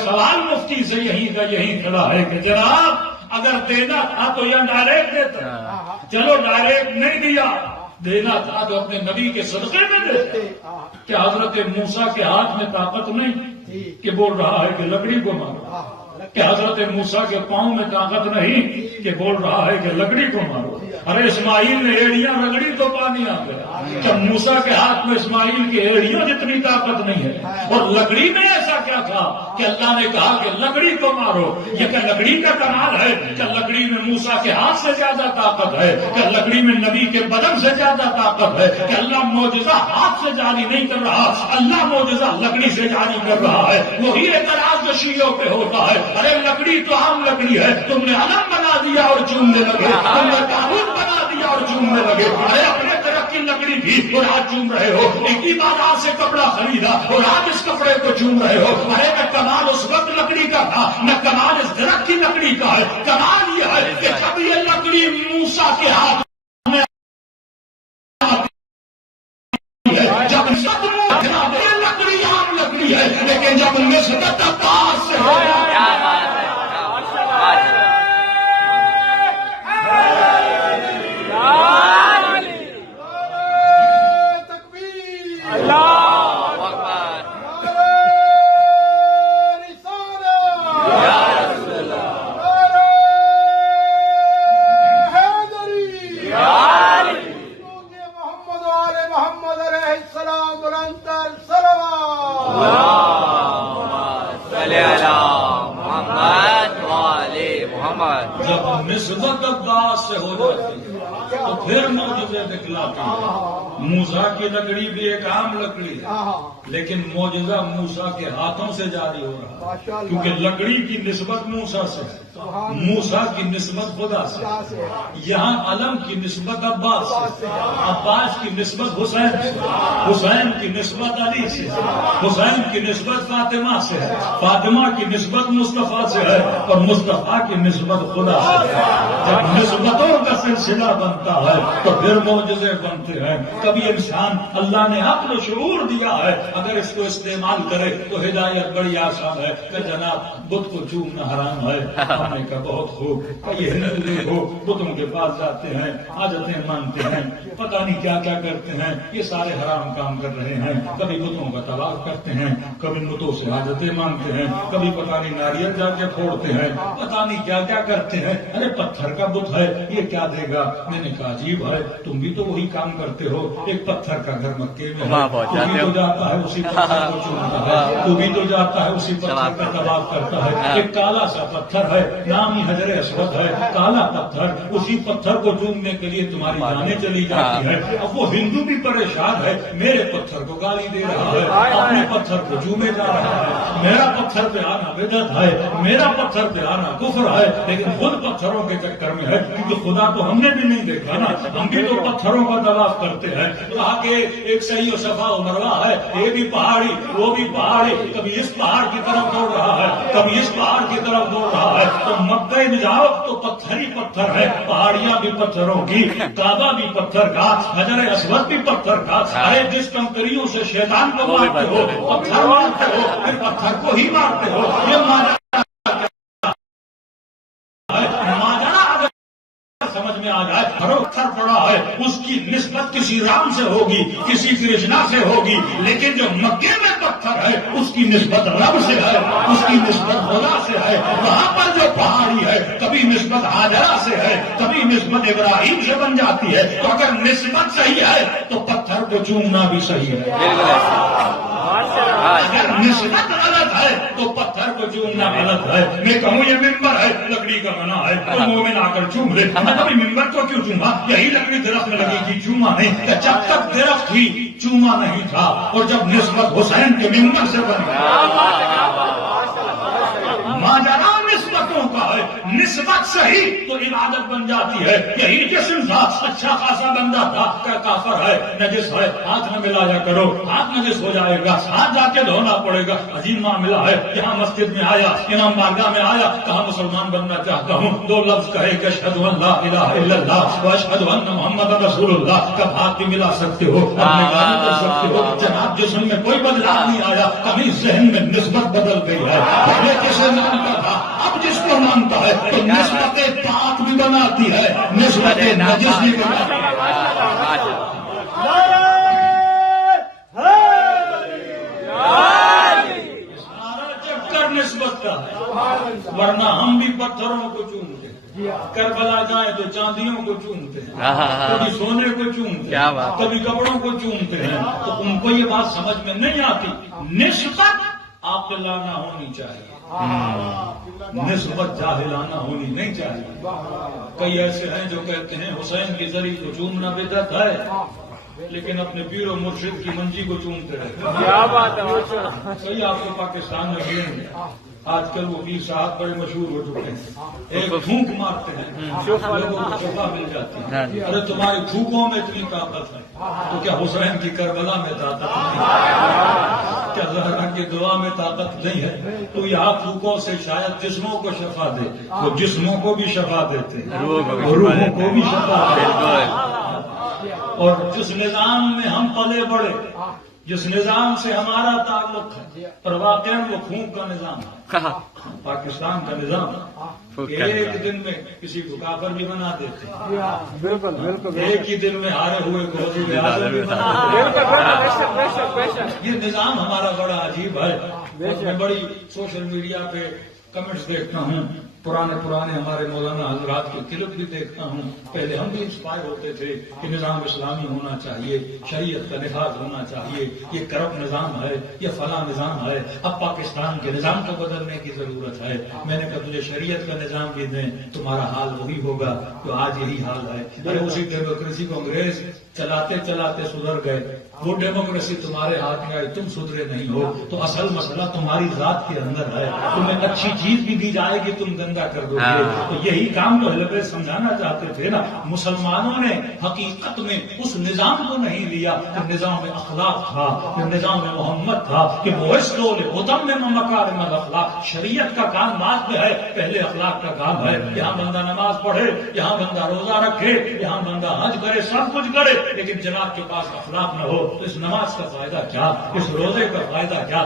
سوال مفتی سے یہی کھڑا ہے کہ جناب اگر دینا تھا تو یہ ڈائریکٹ دیتا، چلو ڈائریکٹ نہیں دیا، دینا تھا تو اپنے نبی کے صدقے میں دیتے۔ کیا حضرت موسیٰ کے ہاتھ میں طاقت نہیں کہ بول رہا ہے کہ لکڑی کو مارو؟ کہ حضرت موسیٰ کے پاؤں میں طاقت نہیں کہ بول رہا ہے کہ لکڑی کو مارو؟ ارے اسماعیل نے ایڑیاں رگڑی تو پانی آ گیا۔ جب موسیٰ کے ہاتھ میں اسماعیل کی ایڑیوں جتنی طاقت نہیں ہے، اور لکڑی میں ایسا کیا تھا کہ اللہ نے کہا کہ لکڑی کو مارو؟ یہ کہ لکڑی کا کمال ہے کہ لکڑی میں موسیٰ کے ہاتھ سے زیادہ طاقت ہے، کہ لکڑی میں نبی کے بدن سے زیادہ طاقت ہے، کہ اللہ معجزہ ہاتھ سے جاری نہیں کر رہا، اللہ معجزہ لکڑی سے جاری کر رہا ہے۔ وہی اعتراض جو شیعوں پہ ہوتا ہے، ارے لکڑی تو عام لکڑی ہے، تم نے علم بنا دیا اور چومنے لگے، تم نے قانون بنا دیا اور چومنے لگے۔ ارے اپنے طرف کی لکڑی تھی اور آج چوم رہے ہو، ایک ہی بازار سے کپڑا خریدا اور آج اس کپڑے کو چوم رہے ہو۔ ارے نہ کمال اس وقت لکڑی کا تھا، نہ کمال اس درخت کی لکڑی کا ہے، کمال یہ ہے کہ جب یہ لکڑی موسیٰ کے ہاتھ میں جب یہ لکڑی عام لکڑی ہے، لیکن جب نسبت عباس سے جب نسبت عباس سے ہو جاتی ہے تو پھر معجزے دکھلاتی ہے۔ موسیٰ کی لکڑی بھی ایک عام لکڑی ہے، لیکن معجزہ موسیٰ کے ہاتھوں سے جاری ہو رہا ہے، کیونکہ لکڑی کی نسبت موسیٰ سے، موسیٰ کی نسبت خدا سے، یہاں علم کی نسبت عباس سے، عباس کی نسبت حسین سے، حسین کی نسبت علی سے، حسین کی نسبت فاطمہ سے ہے، فاطمہ کی نسبت مصطفیٰ سے ہے، اور مصطفیٰ کی نسبت خدا سے ہے۔ جب نسبتوں کا سلسلہ بنتا ہے تو پھر معجزے بنتے ہیں. کبھی انسان اللہ نے عقل و شعور دیا ہے، اگر اس کو استعمال کرے تو ہدایت بڑی آسان ہے. کہ جناب بت کو چومنا حرام ہے. ہم نے کہا بہت خوب. یہ ہندو لوگ ہو بتوں کے پاس جاتے ہیں، عادتیں مانتے ہیں، پتہ نہیں کیا کیا کرتے ہیں، یہ سارے حرام کام کر رہے ہیں. کبھی بتوں کا طواف کرتے ہیں، کبھی بتوں سے عادتیں مانگتے ہیں، کبھی پتہ نہیں ناریل جا کے پھوڑتے ہیں، پتہ نہیں کیا کیا کرتے ہیں. ارے پتھر کا بت ہے، یہ کیا دے گا؟ میں نے کہا عجیب ہے، تم بھی تو وہی کام کرتے ہو. ایک پتھر کا گھر مکے میں ہے، تو بھی تو جاتا ہے اسی پتھر کو چومتا ہے، تو بھی تو جاتا ہے اسی پتھر کا طواف کرتا ہے. ایک کالا سا پتھر ہے، نام ہی حجر اسود ہے، کالا پتھر، اسی پتھر کو چومنے کے لیے تمہاری جانیں چلی جاتی ہے. اب وہ ہندو بھی پریشان ہے، میرے پتھر کو گالی دے رہا ہے، اپنے پتھر کو چومے جا رہا ہے. میرا پتھر پہ آنا بدعت ہے، میرا پتھر پہ آنا کفر ہے، لیکن خود پتھروں کے چکر میں ہے، کیونکہ خدا تو ہم نے بھی نہیں دیکھا نا، ہم بھی تو پتھروں کا طواف کرتے ہیں. کہا کہ ایک صحیح و صفا و مروہ ہے، یہ بھی پہاڑی وہ بھی پہاڑی، کبھی اس پہاڑ کی طرف دوڑ رہا ہے، کبھی اس پہاڑ کی طرف دوڑ رہا ہے. تو مکہ میں جاؤ تو پتھر ہی پتھر ہے، پہاڑیاں بھی پتھروں کی، کعبہ بھی پتھر کا، حجر اسود بھی پتھر کا. ارے جس کنکریوں سے شیطان کو مارتے ہو پتھر مارتے ہو، پھر پتھر کو ہی مارتے ہو. یہ ماجرا سمجھ میں آ جائے. پتھر پڑا ہے، اس کی نسبت کسی رام سے ہوگی، کسی کرشنا سے ہوگی، لیکن جو مکے میں پتھر ہے اس کی نسبت رب سے ہے، اس کی نسبت خدا سے ہے. وہاں پر جو پہاڑی ہے کبھی نسبت ہاجرہ سے ہے، کبھی نسبت ابراہیم سے بن جاتی ہے. تو اگر نسبت صحیح ہے تو پتھر کو چومنا بھی صحیح ہے. اگر نسبت غلط ہے تو پتھر کو چومنا غلط ہے. میں کہوں یہ ممبر ہے، لکڑی کا بنا ہے، تو مومن آ کر چوم لے. میں کبھی ممبر کو کیوں چوما؟ یہی لکڑی درخت میں لگی تھی، چوما نہیں. جب تک درخت ہی چوما نہیں تھا، اور جب نسبت حسین کے ممبر سے بن گئی. ماجرا نسبتوں کا ہے، نسبت صحیح تو عبادت بن جاتی ہے. یہی جسم تھا اچھا خاصا بندہ تھا، کیا کافر ہے، نجس ہے، ہاتھ نہ ملایا کرو، ہاتھ نجس ہو جائے گا، ہاتھ جا کے دھونا پڑے گا. عجیب معاملہ ہے. یہاں مسجد میں آیا، امام بارگاہ میں آیا، کہا مسلمان بننا چاہتا ہوں، دو لفظ کہے کہ اشہد ان لا الہ الا اللہ و اشہد ان محمد رسول اللہ. کب ہاتھ بھی ملا سکتے ہو، اپنے گالی کر سکتے ہو. جناب جسم میں کوئی بدلاؤ نہیں آیا، کبھی ذہن میں نسبت بدل گئی ہے. پہلے کسے مانتا تھا، اب جس کو مانتا ہے تو نسبت پاک بھی بناتی ہے، نسبت نجس بھی بناتی ہے. سارا چکر نسبت کا ہے، ورنہ ہم بھی پتھروں کو چومتے ہیں. کربلا جائیں تو چاندیوں کو چومتے ہیں، کبھی سونے کو چومتے ہیں، کبھی کپڑوں کو چومتے ہیں. تو ان کو یہ بات سمجھ میں نہیں آتی. نسبت عاقلانہ ہونی چاہیے، نسبت جاہلانہ ہونی نہیں چاہیے. کئی ایسے ہیں جو کہتے ہیں حسین کی زری کو چومنا بدعت ہے، لیکن اپنے پیر و مرشد کی منجی کو چومتے رہتے. کیا بات ہے. صحیح آپ کو پاکستان میں ملیں گے. آج کل وہ پیر صاحب بڑے مشہور ہو چکے ہیں، ایک پھونک مارتے ہیں لوگوں کو شفا مل جاتی ہے. ارے تمہاری پھونکوں میں اتنی طاقت ہے تو کیا حسین کی کربلا میں طاقت نہیں؟ کیا زہرا کی دعا میں طاقت نہیں ہے؟ تو یہاں پھونکوں سے شاید جسموں کو شفا دے، وہ جسموں کو بھی شفا دیتے ہیں، روحوں کو بھی شفا دیتے ہیں. اور جس نظام میں ہم پلے بڑے، جس نظام سے ہمارا تعلق ہے، پر واقعی وہ پھونک کا نظام ہے، پاکستان کا نظام. ایک دن میں کسی کو کافر بھی بنا دیتے ہیں، بالکل بالکل. ایک ہی دن میں ہارے ہوئے کو وزیر اعظم بھی بنا دیتے ہیں. یہ نظام ہمارا بڑا عجیب ہے. میں بڑی سوشل میڈیا پہ کمنٹس دیکھتا ہوں، پرانے ہمارے مولانا حضرات کے کلپ بھی دیکھتا ہوں. پہلے ہم بھی انسپائر ہوتے تھے کہ نظام اسلامی ہونا چاہیے، شریعت کا نفاذ ہونا چاہیے، یہ کرپٹ نظام ہے، یہ فلاں نظام ہے. اب پاکستان کے نظام کو بدلنے کی ضرورت ہے. میں نے کہا تجھے شریعت کا نظام بھی دیں، تمہارا حال وہی ہوگا جو آج یہی حال ہے. ارے اسی ڈیموکریسی کو انگریز چلاتے چلاتے سدھر گئے، وہ ڈیموکریسی تمہارے ہاتھ میں آئی، تم سدھرے نہیں ہو، تو اصل مسئلہ تمہاری ذات کے اندر ہے۔ تمہیں اچھی چیز بھی دی جائے گی تم گندا کر دو گے۔ تو یہی کام تو اہل بیت سمجھانا چاہتے تھے نا۔ مسلمانوں نے حقیقت میں اس نظام کو نہیں لیا کہ نظام اخلاق تھا، کہ نظام محمد تھا، کہ مکارم الاخلاق۔ شریعت کا کام بعد میں ہے، پہلے اخلاق کا کام ہے۔ یہاں بندہ نماز پڑھے، یہاں بندہ روزہ رکھے، یہاں بندہ حج کرے، سب کچھ کرے، لیکن جناب کے پاس اخلاق نہ ہو تو اس نماز کا فائدہ کیا، اس روزے کا فائدہ کیا؟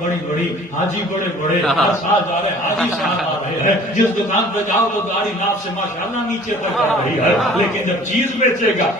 بڑی بڑی حاجی بڑے بڑے ہر سال جا رہے، حاجی صاحب آ رہے ہیں، جس دکان پہ جاؤ تو گاڑی ناپ سے ماشاءاللہ نیچے تک جا رہی ہے، لیکن جب چیز بیچے گا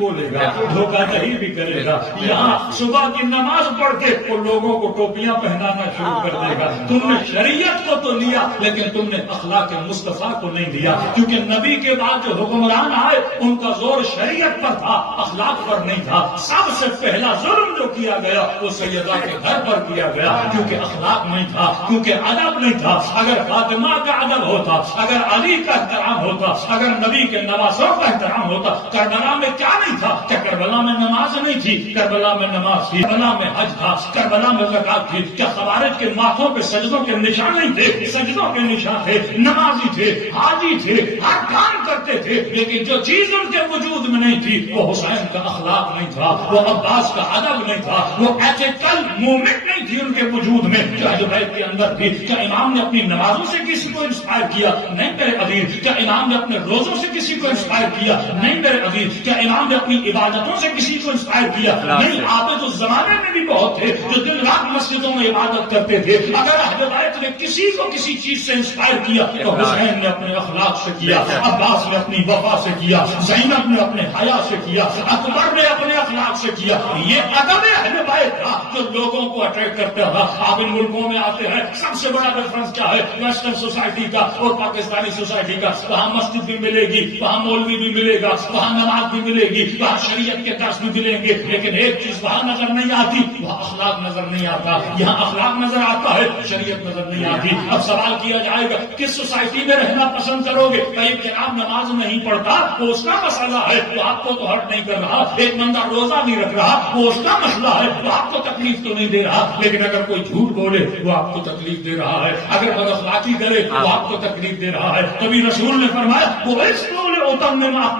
بولے گا، دھوکہ دہی بھی کرے گا۔ یہاں صبح کی نماز پڑھ کے وہ لوگوں کو ٹوپیاں پہنانا شروع کر دے گا۔ تم نے شریعت کو تو لیا لیکن تم نے اخلاق مصطفیٰ کو نہیں لیا، کیونکہ نبی کے بعد جو حکمران آئے ان کا زور شریعت پر تھا، اخلاق پر نہیں تھا۔ سب سے پہلا ظلم جو کیا گیا وہ سیدہ کے گھر پر کیا گیا، کیونکہ اخلاق نہیں تھا، کیونکہ ادب نہیں تھا۔ اگر فاطمہ کا ادب ہوتا، اگر علی کا احترام ہوتا، اگر نبی کے نواسوں کا احترام ہوتا، کربلا میں کیا نہیں تھا؟ کیا کربلا میں نماز نہیں تھی؟ کربلا میں نماز تھی، کربلا میں حج تھا، کربلا میں زکات تھی۔ کیا خوارج کے ماتھوں پہ سجدوں کے نشان نہیں تھے؟ سجدوں کے نشان تھے، نمازی تھے، حاجی تھے، ہر کام کرتے تھے، لیکن جو چیز ان کے وجود میں نہیں تھی وہ حسین کا اخلاق نہیں تھا، وہ عباس کا ادب نہیں تھا، وہ ایتھیکل موومنٹ نہیں تھی ان کے وجود میں جو اہل بیت کے اندر تھی۔ کیا امام نے اپنی نمازوں سے کسی کو انسپائر کیا؟ نہیں میرے عزیز۔ کیا امام نے اپنے روزوں سے کسی کو انسپائر کیا؟ نہیں میرے عزیز۔ کیا امام نے اپنی عبادتوں سے کسی کو انسپائر کیا؟ نہیں۔ عابد اس زمانے میں بھی بہت تھے جو دن رات مسجدوں میں عبادت کرتے تھے۔ اگر اہل بیت نے کسی کو کسی چیز سے انسپائر کیا تو حسین نے اپنے اخلاق سے کیا، عباس نے اپنی وفا سے کیا، زینب نے اپنے حیا سے کیا، اکبر نے اپنے اخلاق سے کیا۔ یہ ادب اہل بیت تھا جو لوگوں کو اٹریکٹ کرتا تھا۔ آپ ان ملکوں میں آتے ہیں، سب سے بڑا ڈفرنس کیا ہے ویسٹرن سوسائٹی کا اور پاکستانی سوسائٹی کا؟ وہاں مسجد بھی ملے گی، وہاں مولوی بھی ملے گا، وہاں نماز بھی ملے گی، وہاں شریعت کے درس بھی ملیں گے، لیکن ایک چیز وہاں نظر نہیں آتی، وہاں اخلاق نظر نہیں آتا۔ یہاں اخلاق نظر آتا ہے، شریعت نظر نہیں آتی۔ اب سوال کیا جائے گا کس سوسائٹی میں رہنا پسند کرو گے؟ ایک جناب نماز نہیں پڑھتا وہ اس کا مسئلہ ہے، وہ آپ کو تو ہرٹ نہیں کر رہا۔ ایک بندہ روزہ نہیں رکھ رہا وہ اس کا مسئلہ ہے، وہ آپ کو تکلیف تو نہیں دے رہا، لیکن اگر کوئی جھوٹ بولے وہ آپ کو تکلیف دے رہا ہے، اگر بد اخلاقی کرے وہ آپ کو تکلیف دے رہا ہے۔ کبھی رسول نے فرمایا وہ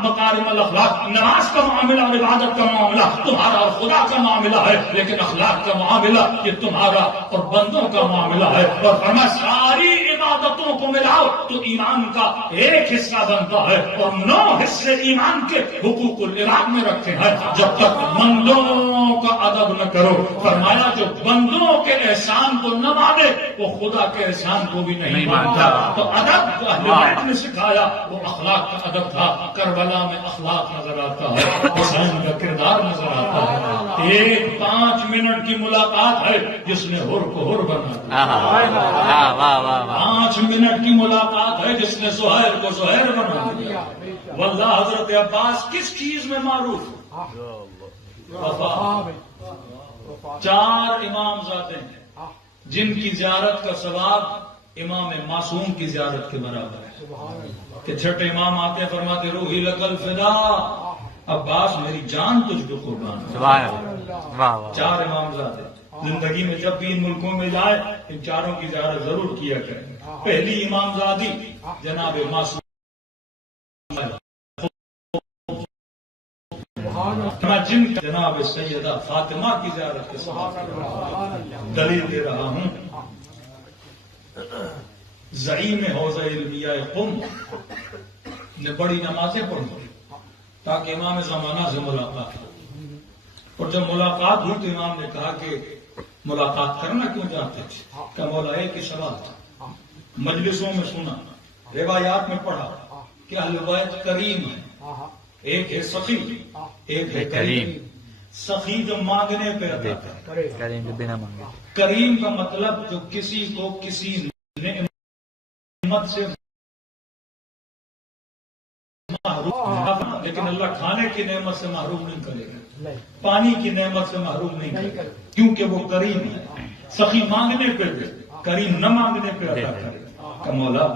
مکارم الاخلاق، نماز کا معاملہ اور عبادت کا معاملہ تمہارا اور خدا کا معاملہ ہے، لیکن اخلاق کا معاملہ یہ تمہارا اور بندوں کا معاملہ ہے۔ اور فرمایا ساری عبادتوں کو ملاؤ تو ایمان کا ایک حصہ بنتا ہے، اور 9 حصے ایمان کے حقوق العباد میں رکھے ہیں۔ جب تک بندوں کا ادب نہ کرو، فرمایا جو بندوں کے احسان کو نہ مانے وہ خدا کے احسان کو بھی نہیں مانتا۔ تو ادب جو اہل بیت نے سکھایا وہ اخلاق کا ادب تھا۔ کربلا میں اخلاق نظر آتا ہے، حسین کا کردار نظر آتا ہے۔ ایک 5 منٹ کی ملاقات ہے جس نے ہر کو ہر بنا دیا، 5 منٹ کی ملاقات ہے جس نے زہیر کو زہیر بنا دیا۔ واللہ حضرت عباس کس چیز میں معروف؟ وفا۔ 4 امام ذاتیں ہیں جن کی زیارت کا ثواب امام معصوم کی زیارت کے برابر ہے۔ کہ چھٹے امام آتے ہیں فرماتے روحی لکل فدا، عباس میری جان تجھ کو قربان۔ 4 امام ذاتیں زندگی میں جب بھی ان ملکوں میں جائے ان 4 کی زیارت ضرور کیا کریں۔ پہلی امام زادی جناب معصوم، جن جناب سیدہ فاطمہ کی زیارت کے ساتھ دلیل دے رہا ہوں۔ زعیم حوزہ علمیہ قم نے بڑی نمازیں پڑھی تاکہ امام زمانہ سے ملاقات ہو، اور جب ملاقات ہوئی تو امام نے کہا کہ ملاقات کرنا کیوں چاہتے تھے؟ کہ مولا ایک ہی سوال تھا، مجلسوں میں سنا، روایات میں پڑھا کہ اہل بیت کریم ہے، ایک ہے سخی ایک ہے کریم۔ سخی جو مانگنے پہ عطا کرے، کریم جو بنا مانگے۔ کریم کا مطلب جو کسی کو کسی نعمت سے محروم، لیکن اللہ کھانے کی نعمت سے محروم نہیں کرے گا، پانی کی نعمت سے محروم نہیں کرے گا، کیونکہ وہ کریم ہے۔ سخی مانگنے پہ دے، کریم نہ مانگنے پہ عطا کرے۔ کہ مولا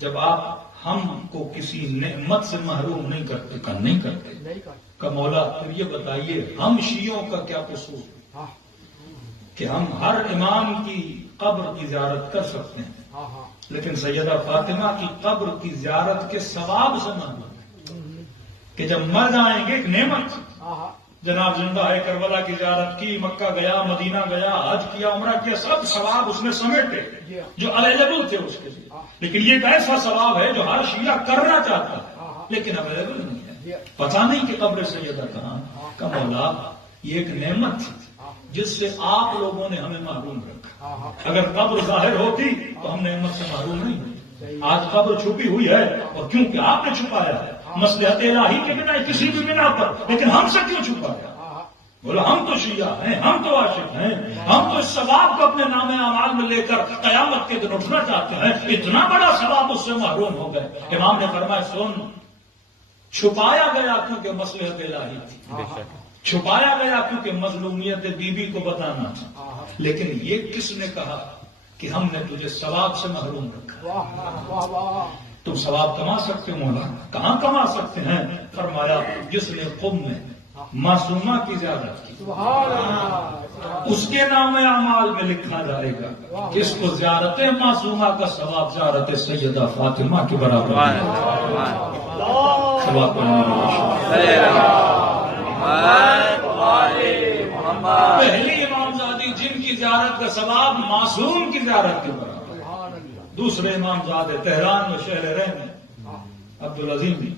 جب آپ ہم کو کسی نعمت سے محروم نہیں کرتے، نہیں کرتے کہ مولا پھر یہ بتائیے ہم شیعوں کا کیا قصور کہ ہم ہر امام کی قبر کی زیارت کر سکتے ہیں، لیکن سیدہ فاطمہ کی قبر کی زیارت کے ثواب سے محروم ہے کہ جب مر جائیں گے ایک نعمت، جناب زندہ ہے کربلا کی زیارت کی، مکہ گیا، مدینہ گیا، حج کیا، عمرہ کیا، سب ثواب اس نے سمیٹے جو اویلیبل تھے اس کے لیے، لیکن یہ ایک ایسا ثواب ہے جو ہر شیعہ کرنا چاہتا ہے لیکن اویلیبل نہیں ہے، پتہ نہیں کہ قبر سیدہ کہاں کا مولا، یہ ایک نعمت تھی جس سے آپ لوگوں نے ہمیں محروم رکھا، اگر قبر ظاہر ہوتی تو ہم نعمت سے محروم نہیں ہوتے، آج قبر چھپی ہوئی ہے اور کیونکہ آپ نے چھپایا ہے مصلحت الہی کے بنا کسی بھی بنا پر، لیکن ہم سے کیوں چھپایا؟ بولا ہم تو شیعہ ہیں، ہم تو عاشق ہیں، ہم تو اس ثواب کو اپنے نام اعمال میں لے کر قیامت کے دن اٹھنا چاہتے ہیں، اتنا بڑا ثواب اس سے محروم ہو گئے۔ امام نے فرمایا سن، چھپایا گیا کیونکہ مصلحت الہی تھی، چھپایا گیا کیونکہ مظلومیت بی بی کو بتانا تھا، لیکن یہ کس نے کہا کہ ہم نے تجھے ثواب سے محروم رکھا؟ تم ثواب کما سکتے ہو مولا؟ کہاں کما سکتے ہیں؟ فرمایا جس نے قم میں معصومہ کی زیارت کی اس کے نام اعمال میں لکھا جائے گا کہ اس کو زیارت معصومہ کا ثواب زیارت سیدہ فاطمہ کی برابر ہے۔ ثواب پہلی امامزادی جن کی زیارت کا ثواب معصوم کی زیارت کے برابر، دوسرے امامزادے تہران میں شہر رے میں عبدالعظیم نے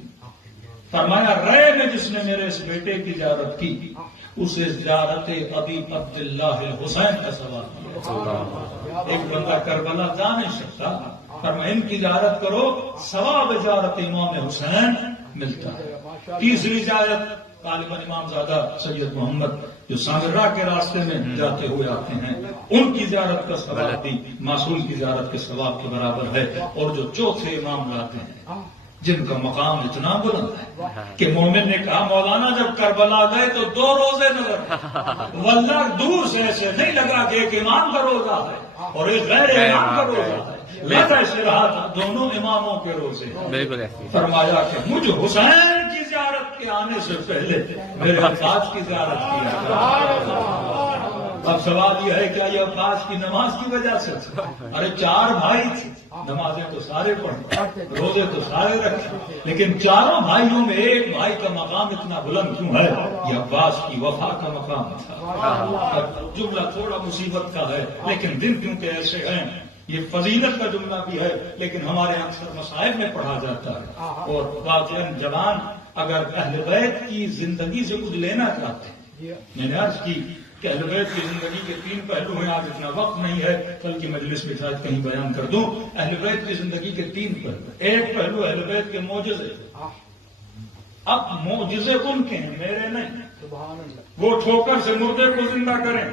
فرمایا رے میں جس نے میرے اس بیٹے کی زیارت کی اسے زیارت ابی عبداللہ حسین کا ثواب ملا۔ ایک بندہ کربلا جا نہیں سکتا، فرمایا ان کی زیارت کرو ثواب زیارت امام حسین ملتا ہے۔ تیسری زیارت غالباً امامزادہ سید محمد جو سامرہ کے راستے میں جاتے ہوئے آتے ہیں، ان کی زیارت کا ثواب بھی معصوم کی زیارت کے ثواب کے برابر ہے۔ اور جو چوتھے امام لاتے ہیں جن کا مقام اتنا بلند ہے کہ مومن نے کہا مولانا جب کربلا گئے تو 2 روزے نظر، واللہ دور سے ایسے نہیں لگا کہ ایک امام کا روزہ ہے اور ایک غیر امام کا روزہ ہے، لگا ایسے رہا تھا دونوں اماموں کے روزے۔ فرمایا کہ مجھ حسین کی زیارت کے آنے سے پہلے میرے عباس کی زیارت کی۔ اب سوال یہ ہے کیا یہ عباس کی نماز کی وجہ سے تھا؟ ارے 4 بھائی تھے، نمازیں تو سارے پڑھتے، روزے تو سارے رکھتے، لیکن چاروں بھائیوں میں ایک بھائی کا مقام اتنا بلند کیوں ہے؟ یہ عباس کی وفا کا مقام تھا۔ جملہ تھوڑا مصیبت کا ہے لیکن دن کیونکہ ایسے ہیں، یہ فضیلت کا جملہ بھی ہے لیکن ہمارے اکثر مصائب میں پڑھا جاتا ہے۔ اور واقعاً جوان اگر اہل بیت کی زندگی سے کچھ لینا چاہتے ہیں، میں نے عرض کی کہ اہل بیت کی زندگی کے 3 پہلو ہیں، آج اتنا وقت نہیں ہے کل کی مجلس میں شاید کہیں بیان کر دوں۔ اہل بیت کی زندگی کے 3 پہلو، ایک پہلو اہل بیت کے معجزے، اب معجزے ان کے ہیں میرے نہیں، وہ ٹھوکر سے مردے کو زندہ کریں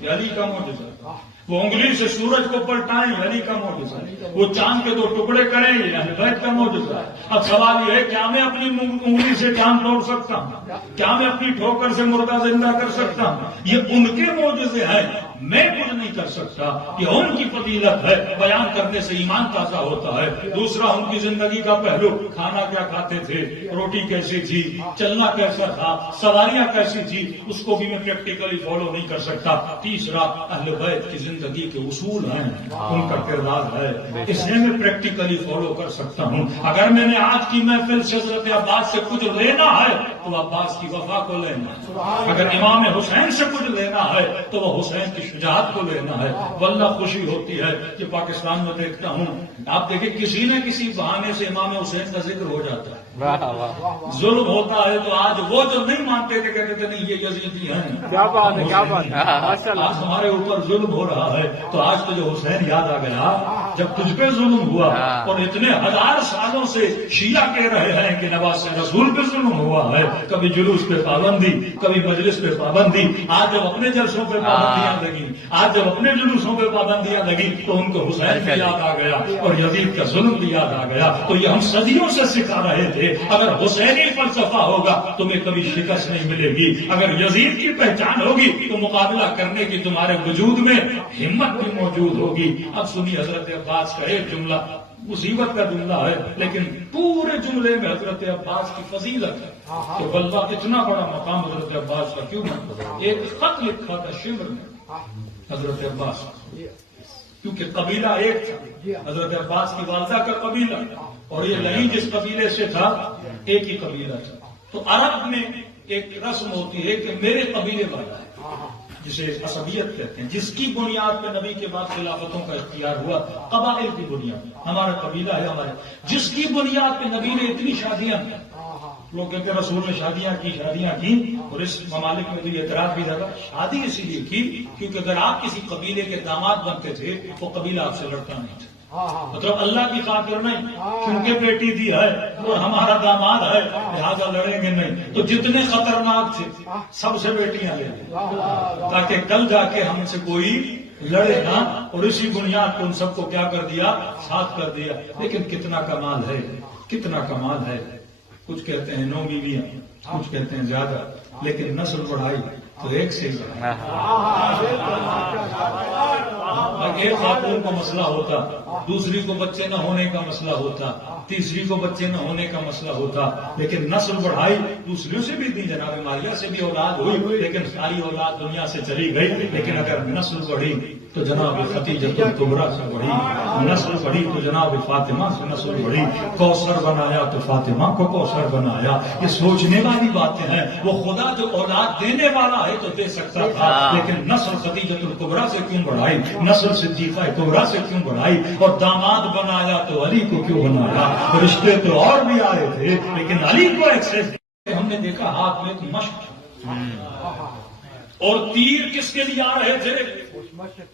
یہ علی کا معجزہ، وہ انگلی سے سورج کو پلٹائیں یہ علی کا معجزہ، وہ چاند کے 2 ٹکڑے کریں یہ اہل بیت کا معجزہ۔ اب سوال یہ ہے کیا میں اپنی انگلی سے چاند توڑ سکتا ہوں؟ کیا میں اپنی ٹھوکر سے مردہ زندہ کر سکتا ہوں؟ یہ ان کے معجزے ہیں، میں کچھ نہیں کر سکتا، یہ ان کی فضیلت ہے، بیان کرنے سے ایمان تازہ ہوتا ہے۔ دوسرا ان کی زندگی کا پہلو، کھانا کیا کھاتے تھے، روٹی کیسی تھی، چلنا کیسا تھا، سواریاں کیسی تھی، اس کو بھی میں پریکٹیکلی فالو نہیں کر سکتا۔ تیسرا اہل بیت کی زندگی کے اصول ہیں، ان کا کردار ہے، اسے میں پریکٹیکلی فالو کر سکتا ہوں۔ اگر میں نے آج کی محفل سے حضرت عباس سے کچھ لینا ہے تو عباس کی وفا کو لینا ہے، اگر امام حسین سے کچھ لینا ہے تو وہ حسین کی شجاعت کو لینا ہے۔ واللہ خوشی ہوتی ہے کہ پاکستان میں دیکھتا ہوں، آپ دیکھیں کسی نہ کسی بہانے سے امام حسین کا ذکر ہو جاتا ہے، ظلم ہوتا ہے تو آج وہ جو نہیں مانتے تھے کہتے تھے نہیں یہ یزیدی ہیں، کیا بات ہے، کیا بات ہے، آج ہمارے اوپر ظلم ہو رہا ہے تو آج تو جو حسین یاد آ گیا جب تجھ پہ ظلم ہوا، اور اتنے 1000 سالوں سے شیعہ کہہ رہے ہیں کہ نواز رسول پہ ظلم ہوا ہے، کبھی جلوس پہ پابندی، کبھی مجلس پہ پابندی، آج جب اپنے جلسوں پہ پابندیاں لگی، آج جب اپنے جلوسوں پہ پابندیاں لگی تو ان کو حسین بھی یاد آ گیا اور یزید کا ظلم بھی یاد آ گیا۔ تو یہ ہم صدیوں سے سکھا رہے تھے اگر حسینی فلسفہ ہوگا تمہیں کبھی شکست نہیں ملے گی، اگر یزید کی پہچان ہوگی تو مقابلہ کرنے کی تمہارے وجود میں ہمت بھی موجود ہوگی۔ اب سنی حضرت عباس کا ایک جملہ مصیبت کا جملہ ہے، لیکن پورے جملے میں حضرت عباس کی فضیلت ہے کہ بلبہ اتنا بڑا مقام حضرت عباس کا کیوں نہ؟ ایک خط لکھا تھا شمر نے حضرت عباس کا، کیونکہ قبیلہ ایک تھا، حضرت عباس کی والدہ کا قبیلہ، اور یہ لئی جس قبیلے سے تھا ایک ہی قبیلہ تھا۔ تو عرب میں ایک رسم ہوتی ہے کہ میرے قبیلے والا ہے، جسے عصبیت کہتے ہیں، جس کی بنیاد پہ نبی کے بعد خلافتوں کا اختیار ہوا، قبائل کی بنیاد، ہمارا قبیلہ ہے ہمارے، جس کی بنیاد پہ نبی نے اتنی شادیاں کی۔ لوگ کہتے ہیں رسول نے شادیاں کی، اور اس ممالک میں بھی اعتراض بھی تھا، شادی اسی لیے کی کیونکہ اگر آپ کسی قبیلے کے داماد بنتے تھے وہ قبیلہ آپ سے لڑتا نہیں تھا، مطلب اللہ کی خاطر نہیں، کیونکہ بیٹی دی ہے اور ہمارا داماد ہے لہٰذا لڑیں گے نہیں، تو جتنے خطرناک تھے سب سے بیٹیاں لے لیں تاکہ کل جا کے ہم سے کوئی لڑے نا، اور اسی بنیاد پر ان سب کو کیا کر دیا، ساتھ کر دیا۔ لیکن کتنا کمال ہے، کتنا کمال ہے، کچھ کہتے ہیں 9 بیویاں، کچھ کہتے ہیں زیادہ، لیکن نسل بڑھائی تو ایک سے ہی۔ ایک خاتون کو مسئلہ ہوتا، دوسری کو بچے نہ ہونے کا مسئلہ ہوتا، تیسری کو بچے نہ ہونے کا مسئلہ ہوتا، لیکن نسل بڑھائی، دوسریوں سے بھی دی، جناب ماریہ سے بھی اولاد ہوئی، لیکن ساری اولاد دنیا سے چلی گئی، لیکن اگر نسل بڑھی تو جناب خدیجہ کبریٰ سے بڑھی، نسل بڑھی تو جناب فاطمہ سے نسل بڑھی، کوثر بنایا تو فاطمہ کو کوثر بنایا۔ یہ سوچنے والی باتیں ہیں، وہ خدا جو اولاد دینے والا ہے تو دے سکتا تھا، لیکن نسل خدیجہ کبریٰ سے کیوں بڑھائی، نسل صدیقہ کبریٰ سے کیوں بڑھائی، اور داماد بنایا تو علی کو کیوں بنایا؟ رشتے تو اور بھی آئے تھے لیکن علی کو ایکسس۔ ہم نے دیکھا ہاتھ میں ایک مشق، اور تیر کس کے لیے آ رہے تھے؟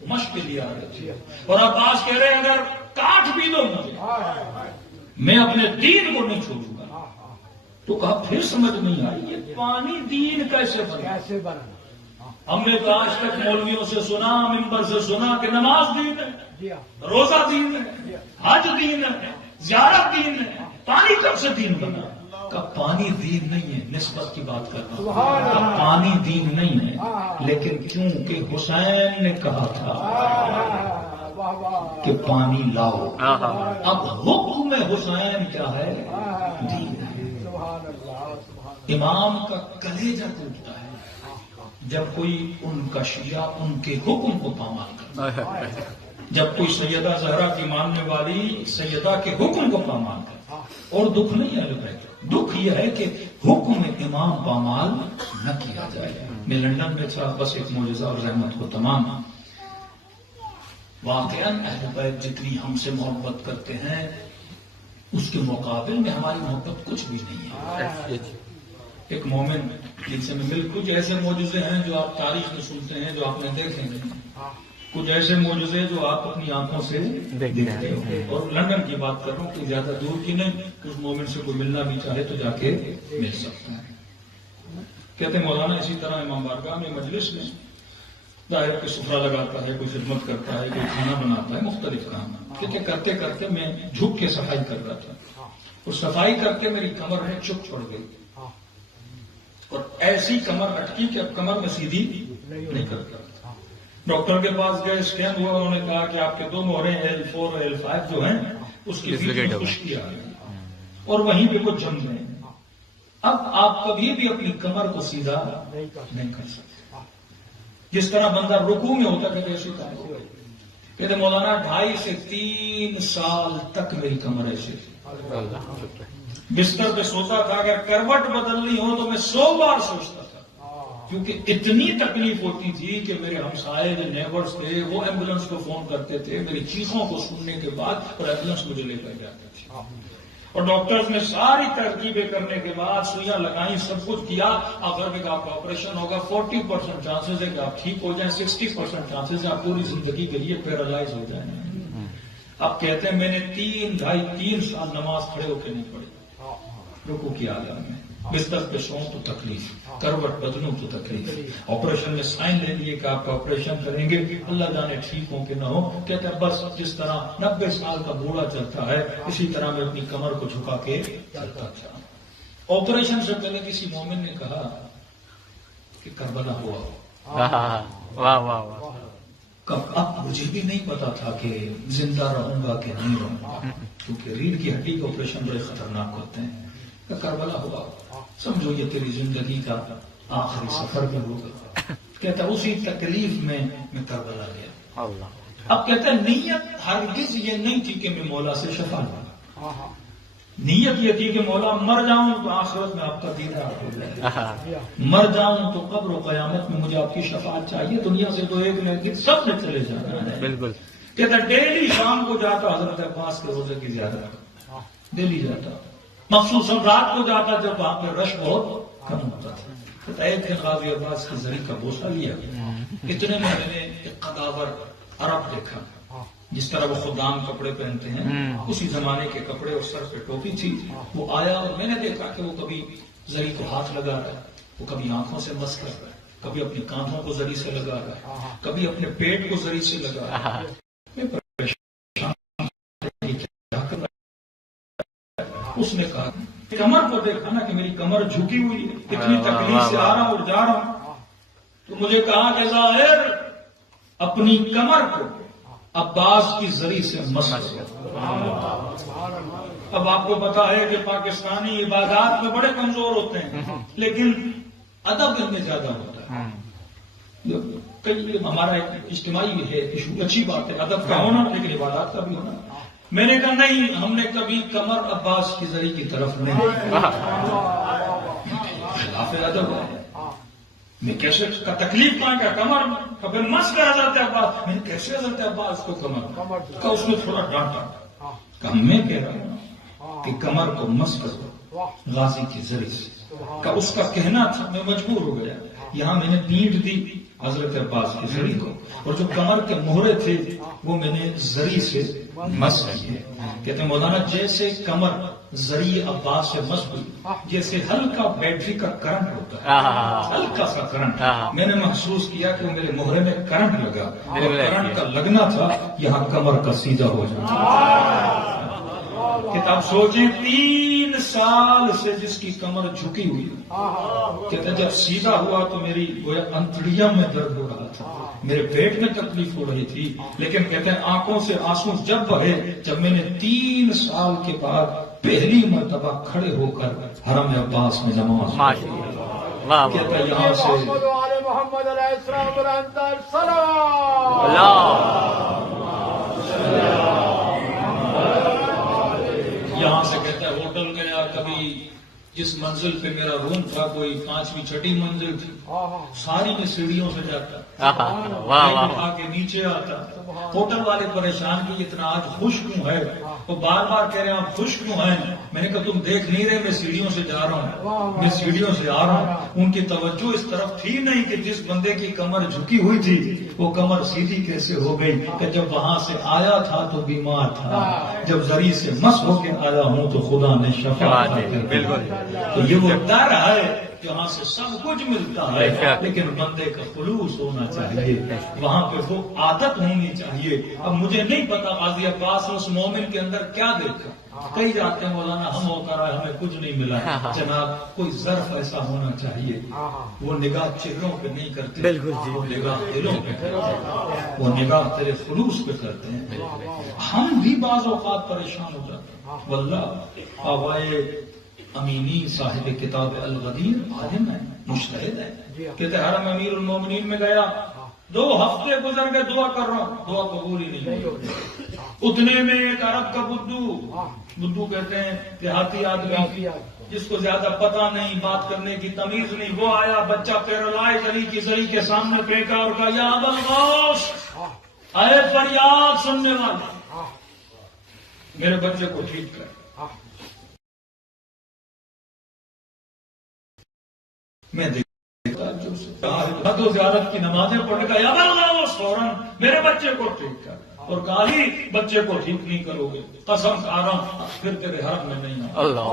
مشق کے لیے آ رہے تھے، اور عباس کہہ رہے ہیں اگر کاٹ بھی دو مجھے میں اپنے دین کو نہیں چھوڑوں گا۔ تو کہا پھر سمجھ نہیں آئی یہ پانی دین کیسے بنا؟ ہم نے تو آج تک مولویوں سے سنا، ممبر سے سنا کہ نماز دین ہے، روزہ دین ہے، حج دین ہے، زیارت دین ہے، پانی کب سے دین بنا؟ کہ پانی دین نہیں ہے، نسبت کی بات کرنا، کہ پانی دین نہیں ہے، لیکن کیونکہ حسین نے کہا تھا کہ پانی لاؤ، اب حکم حسین کیا ہے؟ دین ہے۔ امام کا کلیجہ ٹوٹتا ہے جب کوئی ان کا شیعہ ان کے حکم کو پامال کرتا ہے، جب کوئی سیدہ زہرا کی ماننے والی سیدہ کے حکم کو پامال کرتا ہے، اور دکھ نہیں ہے، دکھ یہ ہے کہ حکم امام پامال نہ کیا جائے۔ میں لندن میں تھا، بس ایک معجزہ اور رحمت کو تمام، واقعاً اہل بیت جتنی ہم سے محبت کرتے ہیں اس کے مقابل میں ہماری محبت کچھ بھی نہیں ہے۔ ایک مومن جن سے میں مل، کچھ ایسے معجزے ہیں جو آپ تاریخ میں سنتے ہیں جو آپ نے دیکھے نہیں، کچھ ایسے معجزے جو آپ اپنی آنکھوں سے دیکھتے ہو، اور لندن کی بات کر رہا ہوں، کوئی زیادہ دور کی نہیں، اس مومن سے کوئی ملنا بھی چاہے تو جا کے مل سکتا ہے۔ کہتے ہیں مولانا اسی طرح امام بارگاہ میں مجلس میں ظاہر کے سفرہ لگاتا ہے، کوئی خدمت کرتا ہے، کوئی کھانا بناتا ہے، مختلف کام ہے، کہ کرتے کرتے میں جھک کے صفائی کر رہا تھا، اور صفائی کر کے میری کمر میں چک پڑ گئی، اور ایسی کمر اٹکی کہ اب کمر میں سیدھی نہیں کرتا۔ ڈاکٹر کے پاس گئے، اسکین ہوا، انہوں نے کہا کہ آپ کے 2 مہریں L4 اور L5 جو ہیں اس کی خشکی آ گئی اور وہیں پہ وہ جم گئے۔ اب آپ کبھی بھی اپنی کمر کو سیدھا نہیں کر سکتے، جس طرح بندہ رکوع میں ہوتا ہے ایسے کہتے مولانا 2.5 سے 3 سال تک میری کمر ایسے تھی، بستر پہ سوتا تھا، اگر کروٹ بدلنی ہو تو میں 100 بار سوچتا تھا، کیونکہ اتنی تکلیف ہوتی تھی کہ میرے ہمسائے جو نیبرز تھے وہ ایمبولینس کو فون کرتے تھے میری چیخوں کو سننے کے بعد، اور ایمبولینس مجھے لے کر جاتے تھے، اور ڈاکٹرز نے ساری ترکیبیں کرنے کے بعد سوئیاں لگائیں، سب کچھ کیا، آخر میں آپ کا آپریشن ہوگا، 40% چانسز ہے کہ آپ ٹھیک ہو جائیں، 60% چانسز ہے آپ پوری زندگی کے لیے پیرالائز ہو جائیں۔ اب کہتے ہیں میں نے 3 سال نماز کھڑے ہو کے نہیں پڑھی، رکوع کی حالت میں، بستر پہ سوؤں تو تکلیف، کروٹ بدلوں تو تکلیف، آپریشن میں سائن لے لیے کہ آپ کا آپریشن کریں گے، اللہ جانے ٹھیک ہو کہ نہ ہو، کہتے ہیں بس جس طرح 90 سال کا بوڑھا چلتا ہے اسی طرح میں اپنی کمر کو جھکا کے چلتا تھا۔ آپریشن سے پہلے کسی مومن نے کہا کہ کربلا ہوا، واہ واہ واہ، اب مجھے بھی نہیں پتا تھا کہ زندہ رہوں گا کہ نہیں رہوں گا، کیونکہ ریڑھ کی ہڈی کے آپریشن بڑے خطرناک ہوتے ہیں. کہ کربلا ہوا، سمجھو یہ تیری زندگی کا آخری سفر بھی ہوگا. کہتا اسی تکلیف میں کربلا گیا. اب کہتا ہے نیت ہرگز یہ نہیں تھی کہ میں مولا سے شفا لوں. نیت یہ تھی کہ مولا مر جاؤں تو آخرت میں آپ کا دیدار ہو جائے، مر جاؤں تو قبر و قیامت میں مجھے آپ کی شفاعت چاہیے. دنیا سے تو ایک لیکن سب نے چلے جانا ہے. بالکل. کہتا ڈیلی شام کو جاتا حضرت عباس کے روزے کی زیارت، ڈیلی جاتا، مخصوصاً رات کو جاتا جب وہاں پہ رش بہت کم ہوتا تھا. کہتا ایک دن غازی عباس کے ذریعے کا بوسہ لیا، اتنے میں نے ایک قداور عرب دیکھا، جس طرح وہ خدام کپڑے پہنتے ہیں اسی زمانے کے کپڑے اور سر پہ ٹوپی تھی. وہ آیا اور میں نے دیکھا کہ وہ کبھی زری کو ہاتھ لگا رہا ہے، وہ کبھی آنکھوں سے مس کر رہا ہے، کبھی اپنی کاندھوں کو زری سے لگا رہا ہے، کبھی اپنے پیٹ کو زری سے لگا رہا ہے. میں پریشان، کیا کر رہا ہے؟ اس نے کہا کمر کو دیکھا نا کہ میری کمر جھکی ہوئی ہے، اتنی تکلیف سے آ رہا ہوں اور جا رہا ہوں. تو مجھے کہا کہ ظاہر اپنی کمر کو عباس کی زری سے مس کرو. اب آپ کو پتا ہے کہ پاکستانی عبادات میں بڑے کمزور ہوتے ہیں، لیکن ادب ان میں زیادہ ہوتا ہے. کئی ہمارا ایک اجتماعی ہے ایشو، اچھی بات ہے ادب کا ہونا، لیکن عبادات کا بھی ہونا. میں نے کہا نہیں، ہم نے کبھی کمر عباس کی زری کی طرف نہیں، خلاف ادب ہے. میں کیسے کا تکلیف پائیں گا کمر کا، پھر مس کر حضرت عباس، میں کیسے حضرت عباس کو کمر کا، اس نے تھوڑا ڈانٹا. کہ میں کہہ رہا ہوں کہ کمر کو مس کرو غازی کی زری سے. کا اس کا کہنا تھا، میں مجبور ہو گیا. یہاں میں نے پیٹ دی حضرت عباس کی زری کو، اور جو کمر کے مہرے تھے وہ میں نے زری سے مس کیے. کہتے ہیں مولانا جیسے کمر زری عباس سے مس ہوئی، جیسے ہلکا بیٹری کا کرنٹ ہوتا ہے، ہلکا سا کرنٹ، میں نے محسوس کیا کہ میرے مہرے میں کرنٹ لگا، اور کرنٹ کا لگنا تھا یہاں کمر کا سیدھا ہو جانا. کتاب سوچیں 3 سال سے جس کی کمر جھکی ہوئی، کہتے ہیں جب سیدھا ہوا تو میری گویا انتڑیاں میں درد ہو رہا تھا، میرے پیٹ میں تکلیف ہو رہی تھی، لیکن کہتے ہیں آنکھوں سے آنسو جب بہے جب میں نے 3 سال کے بعد پہلی مرتبہ کھڑے ہو کر حرم عباس میں نماز پڑھی. کہتا ہے یہاں سے محمد علیہ السلام یہاں سے کہتا ہے ہوٹل گیا، کبھی جس منزل پہ میرا روم تھا کوئی 5ویں 6ٹھی منزل تھی، ساری میں سیڑھیوں سے جاتا، آ کے نیچے آتا. ہوٹل والے پریشان کی اتنا آج خوش کیوں ہے، وہ بار بار کہہ رہے ہیں آپ خوش کیوں ہیں. میں نے کہا تم دیکھ نہیں رہے میں سیڑھیوں سے جا رہا ہوں، میں سیڑھیوں سے آ رہا ہوں. ان کی توجہ اس طرف تھی نہیں کہ جس بندے کی کمر جھکی ہوئی تھی وہ کمر سیدھی کیسے ہو گئی، کہ جب وہاں سے آیا تھا تو بیمار تھا، جب زری سے مس ہو کے آیا ہوں تو خدا نے شفا دی. بالکل. تو یہ وہ در ہے جہاں سے سب کچھ ملتا ہے، لیکن بندے کا خلوص ہونا چاہیے، وہاں پہ وہ عادت ہونی چاہیے. اب مجھے نہیں پتا غازی عباس اس مومن کے اندر کیا دیکھا. کئی جاتے ہیں مولانا ہم ہوتا رہا ہمیں کچھ نہیں ملا. جناب کوئی ظرف ایسا ہونا چاہیے، وہ نگاہ چہروں پہ نہیں کرتے، وہ نگاہ دلوں پہ کرتے ہیں، وہ نگاہ تیرے خلوص پہ کرتے ہیں. ہم بھی بعض اوقات پریشان ہو جاتے ہیں. واللہ آوائے امینی صاحب کتاب الغدیر عالم ہے، مجتہد ہے. کہتے حرم امیر المومنین میں گیا، 2 ہفتے گزر گئے، دعا کر رہا ہوں، دعا قبول ہی نہیں ہوئی. اتنے میں ایک عرب کا بدو کہتے ہیں دیہاتی آدمی جس کو زیادہ پتا نہیں، بات کرنے کی تمیز نہیں، وہ آیا، بچہ پیرالائز علی کی زری کے سامنے پھینکا اور کہا یا ابا الغوث، اے فریاد سننے والے، میرے بچے کو ٹھیک کر. میں دیکھتا جو زیارت کی نمازیں پڑھ گا یا بلغاؤ فوراً میرے بچے کو ٹھیک کر، اور کالی بچے کو ٹھیک نہیں کرو گے قسم کھا رہا ہوں پھر تیرے حرم میں نہیں آؤں. اللہ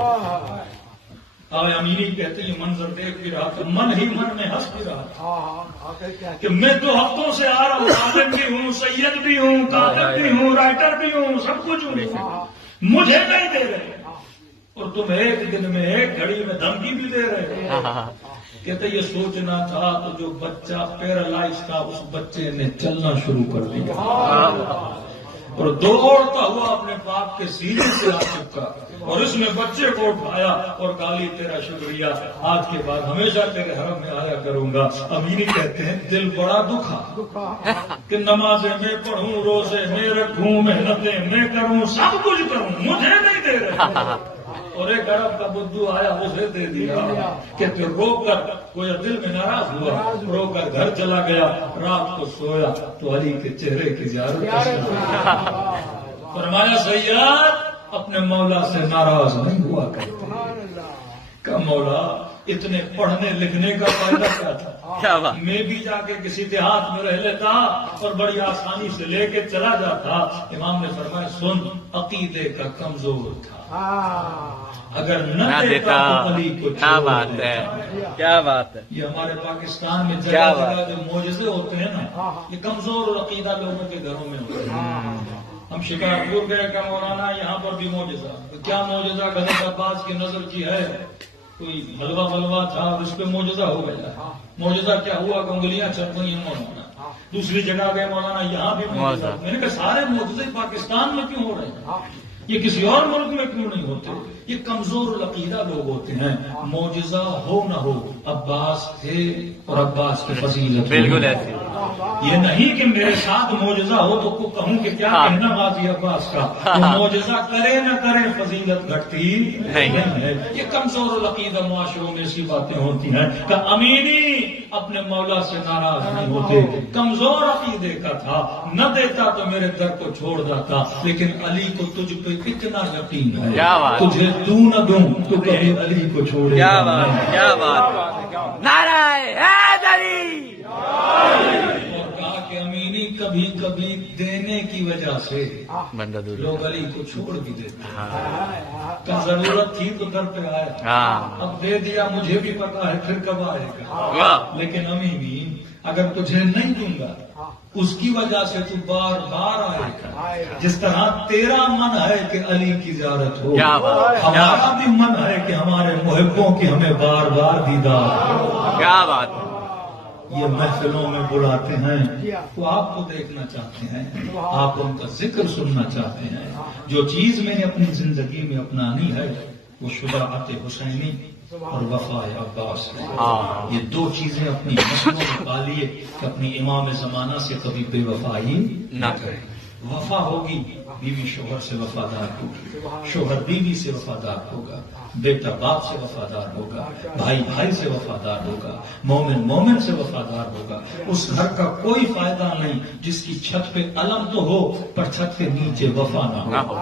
امیری کہتے یہ منظر دیکھ بھی رہا تھا، من ہی من میں ہنس بھی رہا تھا کہ میں 2 ہفتوں سے آ رہا ہوں، عالم بھی ہوں، سید بھی ہوں، کاتب بھی ہوں، رائٹر بھی ہوں، سب کچھ ہوں، مجھے نہیں دے رہے، اور تم ایک دن میں 1 گھڑی میں دھمکی بھی دے رہے. کہتے یہ سوچنا تھا تو جو بچہ پیرالائز تھا اس بچے نے چلنا شروع کر دیا اور دوڑتا ہوا اپنے باپ کے سینے سے آ چکا اور اس نے بچے کو اٹھایا اور کہا تیرا شکریہ، آج کے بعد ہمیشہ تیرے حرم میں آیا کروں گا۔ امینی کہتے ہیں دل بڑا دکھا کہ نمازیں میں پڑھوں، روزے میں رکھوں، محنتیں میں کروں، سب کچھ کروں، مجھے نہیں دے رہے۔ اور ایک عرب کا بدو آیا اسے دے دیا کہ پھر رو کر کوئی دل میں ناراض ہوا، رو کر گھر چلا گیا، رات کو سویا تو علی کے چہرے کی زیارت فرمایا سیاد اپنے مولا سے ناراض نہیں ہوا کرتے کہ مولا اتنے پڑھنے لکھنے کا فائدہ کیا تھا، میں بھی جا کے کسی دیہات میں رہ لیتا اور بڑی آسانی سے لے کے چلا جاتا۔ امام نے فرمایا سن، عقیدے کا کمزور تھا، اگر نہ دیتا تو علی کو کیا بات ہے، کیا بات ہے۔ یہ ہمارے پاکستان میں جگہ جگہ جو معجزے ہوتے ہیں نا، یہ کمزور اور عقیدہ لوگوں کے گھروں میں ہوتے ہیں۔ ہم شکارپور گئے کہ مولانا یہاں پر بھی معجزہ، کیا معجزہ؟ غلط عباس کی نظر کی ہے، کوئی حلوہ تھا اور اس پہ معجزہ ہو گیا۔ معجزہ کیا ہوا کہ انگلیاں چل گئی ہیں مولانا۔ دوسری جگہ گئے مولانا یہاں بھی معجزہ۔ میں نے کہا سارے معجزے پاکستان میں کیوں ہو رہے ہیں، یہ کسی اور ملک میں کیوں نہیں ہوتے؟ یہ کمزور العقیدہ لوگ ہوتے ہیں۔ معجزہ ہو نہ ہو، عباس تھے اور عباس کی فضیلت بالکل ایسے یہ نہیں کہ میرے ساتھ معجزہ ہو تو کو کہوں کہ کیا کہنا غازی عباس کا، وہ معجزہ کرے نہ کرے فضیلت گھٹتی نہیں ہے۔ یہ کمزور العقیدہ معاشروں میں ایسی باتیں ہوتی ہیں کہ امینی اپنے مولا سے ناراض نہیں ہوتے، کمزور عقیدے کا تھا، نہ دیتا تو میرے در کو چھوڑ دیتا، لیکن علی کو تجھ پہ کتنا یقین ہے، تجھے تو نہ دوں تو کبھی علی کو چھوڑے۔ کیا بات، کیا بات، نعرہ حیدری۔ اور کہا کہ امینی کبھی کبھی دینے کی وجہ سے لوگ علی کو چھوڑ بھی دیتے ہیں، کہ ضرورت تھی تو در پہ آیا، اب دے دیا، مجھے بھی پتا ہے پھر کب آئے گا، لیکن امینی اگر تجھے نہیں دوں گا اس کی وجہ سے تو بار بار آئے گا، جس طرح تیرا من ہے کہ علی کی زیارت ہو، ہمارا بھی من ہے کہ ہمارے محبوں کی ہمیں بار بار دیدار ہو۔ کیا بات، یہ محفلوں میں بلاتے ہیں تو آپ کو دیکھنا چاہتے ہیں، آپ ان کا ذکر سننا چاہتے ہیں۔ جو چیز میں نے اپنی زندگی میں اپنانی ہے وہ شجاعت حسینی اور وفا عباس ہے۔ یہ دو چیزیں اپنی نسلوں میں پالیے کہ اپنی امام زمانہ سے کبھی بے وفائی نہ کریں۔ وفا ہوگی، بیوی شوہر سے وفادار ہوگی، شوہر بیوی سے وفادار ہوگا، بیٹا باپ سے وفادار ہوگا، بھائی بھائی سے وفادار ہوگا، مومن مومن سے وفادار ہوگا۔ اس گھر کا کوئی فائدہ نہیں جس کی چھت پہ علم تو ہو پر چھت کے نیچے وفا نہ ہو۔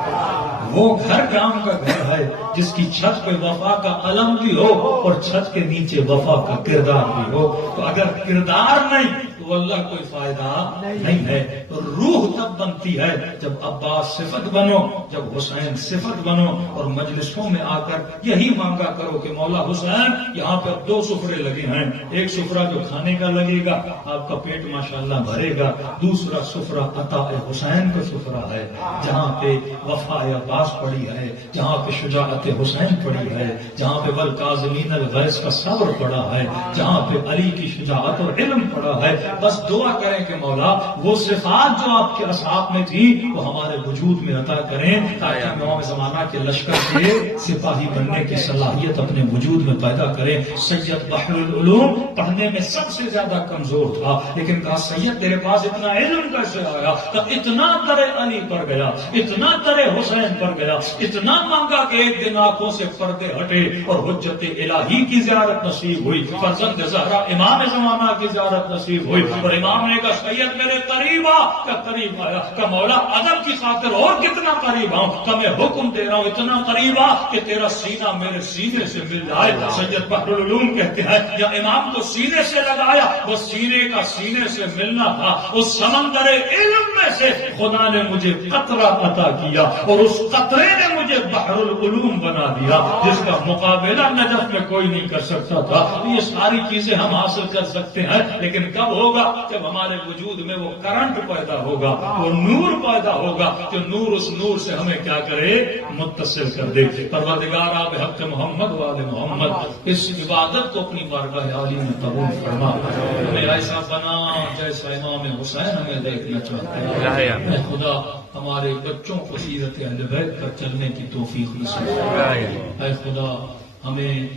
وہ گھر کام کا گھر ہے جس کی چھت پہ وفا کا علم بھی ہو اور چھت کے نیچے وفا کا کردار بھی ہو۔ تو اگر کردار نہیں تو اللہ کوئی فائدہ نہیں ہے۔ روح تب بنتی ہے جب عباس صفت بنو، جب حسین صفت بنو، اور مجلسوں میں آ کر یہی مانگا کرو کہ مولا حسین یہاں پر 2 سفرے لگے ہیں، ایک سفرہ جو کھانے کا لگے گا، آپ کا پیٹ ماشاءاللہ بھرے گا، دوسرا سفرہ عطا حسین کا سفرہ ہے جہاں پہ وفا عباس پڑی ہے، جہاں پہ شجاعت حسین پڑی ہے، جہاں پہ والکاظمین الغیظ کا صبر پڑا ہے، جہاں پہ علی کی شجاعت اور علم پڑا ہے۔ بس دعا کریں کہ مولا وہ صفات جو آپ کے اصحاب میں تھی وہ ہمارے وجود میں عطا کریں تاکہ امام زمانہ کے لشکر کے سپاہی بننے کی صلاحیت اپنے وجود میں پیدا کریں۔ سید بحر العلوم پڑھنے میں سب سے زیادہ کمزور تھا، لیکن کہا سید تیرے پاس اتنا علم کیسے آیا؟ کہ اتنا ترے علی پر گیا، اتنا ترے حسین پر گیا، اتنا مانگا کہ ایک دن آنکھوں سے پردے ہٹے اور حجت الہی کی زیارت نصیب ہوئی، فرزند زہرا امام زمانہ کی زیارت نصیب ہوئی، اور امام نے کہا سید میرے قریب آ، کہ قریب آیا، کہ مولا ادب کی خاطر اور کتنا قریب آؤں؟ کہ میں حکم دے رہا ہوں اتنا قریب آ کہ تیرا سینہ میرے سینے سے مل جائے۔ سید بحر العلوم کہتے ہیں یا امام کو سینے سے لگایا، وہ سینے کا سینے سے ملنا تھا، اس سمندر علم میں سے خدا نے مجھے قطرہ عطا کیا اور اس قطرے نے مجھے مجھے بحر العلوم بنا دیا جس کا مقابلہ نجف میں کوئی نہیں کر سکتا تھا. یہ ساری چیزیں ہم حاصل کر سکتے ہیں لیکن کب ہوگا؟ جب ہمارے وجود میں وہ کرنٹ پیدا ہوگا, وہ نور پیدا ہوگا جو نور اس نور سے ہمیں کیا کرے؟ متصل کر دے. پروردگار آپ حق محمد وآل محمد اس عبادت کو اپنی بارگاہ عالی میں قبول فرما. ہمیں ایسا بنا جیسا امام حسین ہمیں دیکھنا چاہتے ہیں. اے خدا ہمارے بچوں کو سیرت اہل بیت پر چلنے کی توفیق نصیب فرما. اے خدا ہمیں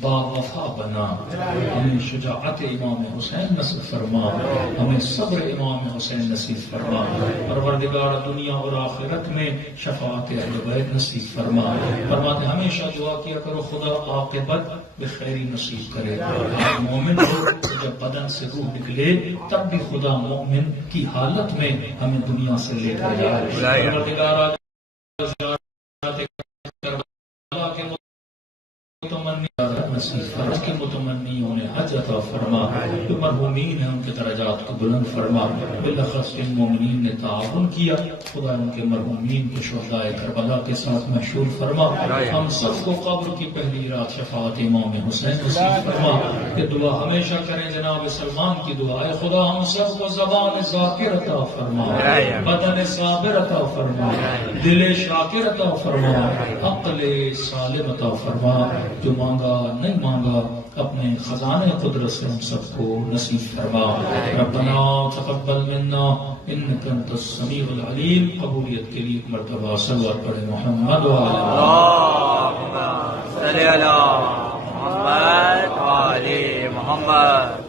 با وفا بنا, ہمیں شجاعت امام حسین نصیب فرما, ہمیں صبر امام حسین نصیب فرما. پروردگار دنیا اور آخرت میں شفاعت اہل بیت نصیب فرما. فرماتے ہمیشہ دعا کیا کرو خدا عاقبت بخیری نصیب کرے. آپ مومن ہو جب بدن سے روح نکلے تب بھی خدا مومن کی حالت میں ہمیں دنیا سے لے کر جائے. پروردگار کے متمنیوں نے حج عطا فرما, جو مرحومین ہیں ان کے درجات کو بلند فرما. بالاخص ان مومنین نے تعاون کیا, خدا ان کے مرحومین کو شہدائے کربلا کے ساتھ مشہور فرما. ہم سب کو قبر کی پہلی رات شفاعت امام حسین نصیب فرما. یہ دعا ہمیشہ کریں جناب سلمان کی دعا ہے. خدا ہم سب کو زبان ذاکر عطا فرما, بدن صابر عطا فرما, دل شاکر عطا فرما, عقل سالم عطا فرما. جو مانگا نہیں مانگا اپنے خزانے قدرت سے ہم سب کو نصیب فرما. ربنا تقبل منا انک انت السمیع العلیم. قبولیت کے لیے ایک مرتبہ صلوات پڑھے محمد اللہم صلی علی محمد و آل محمد.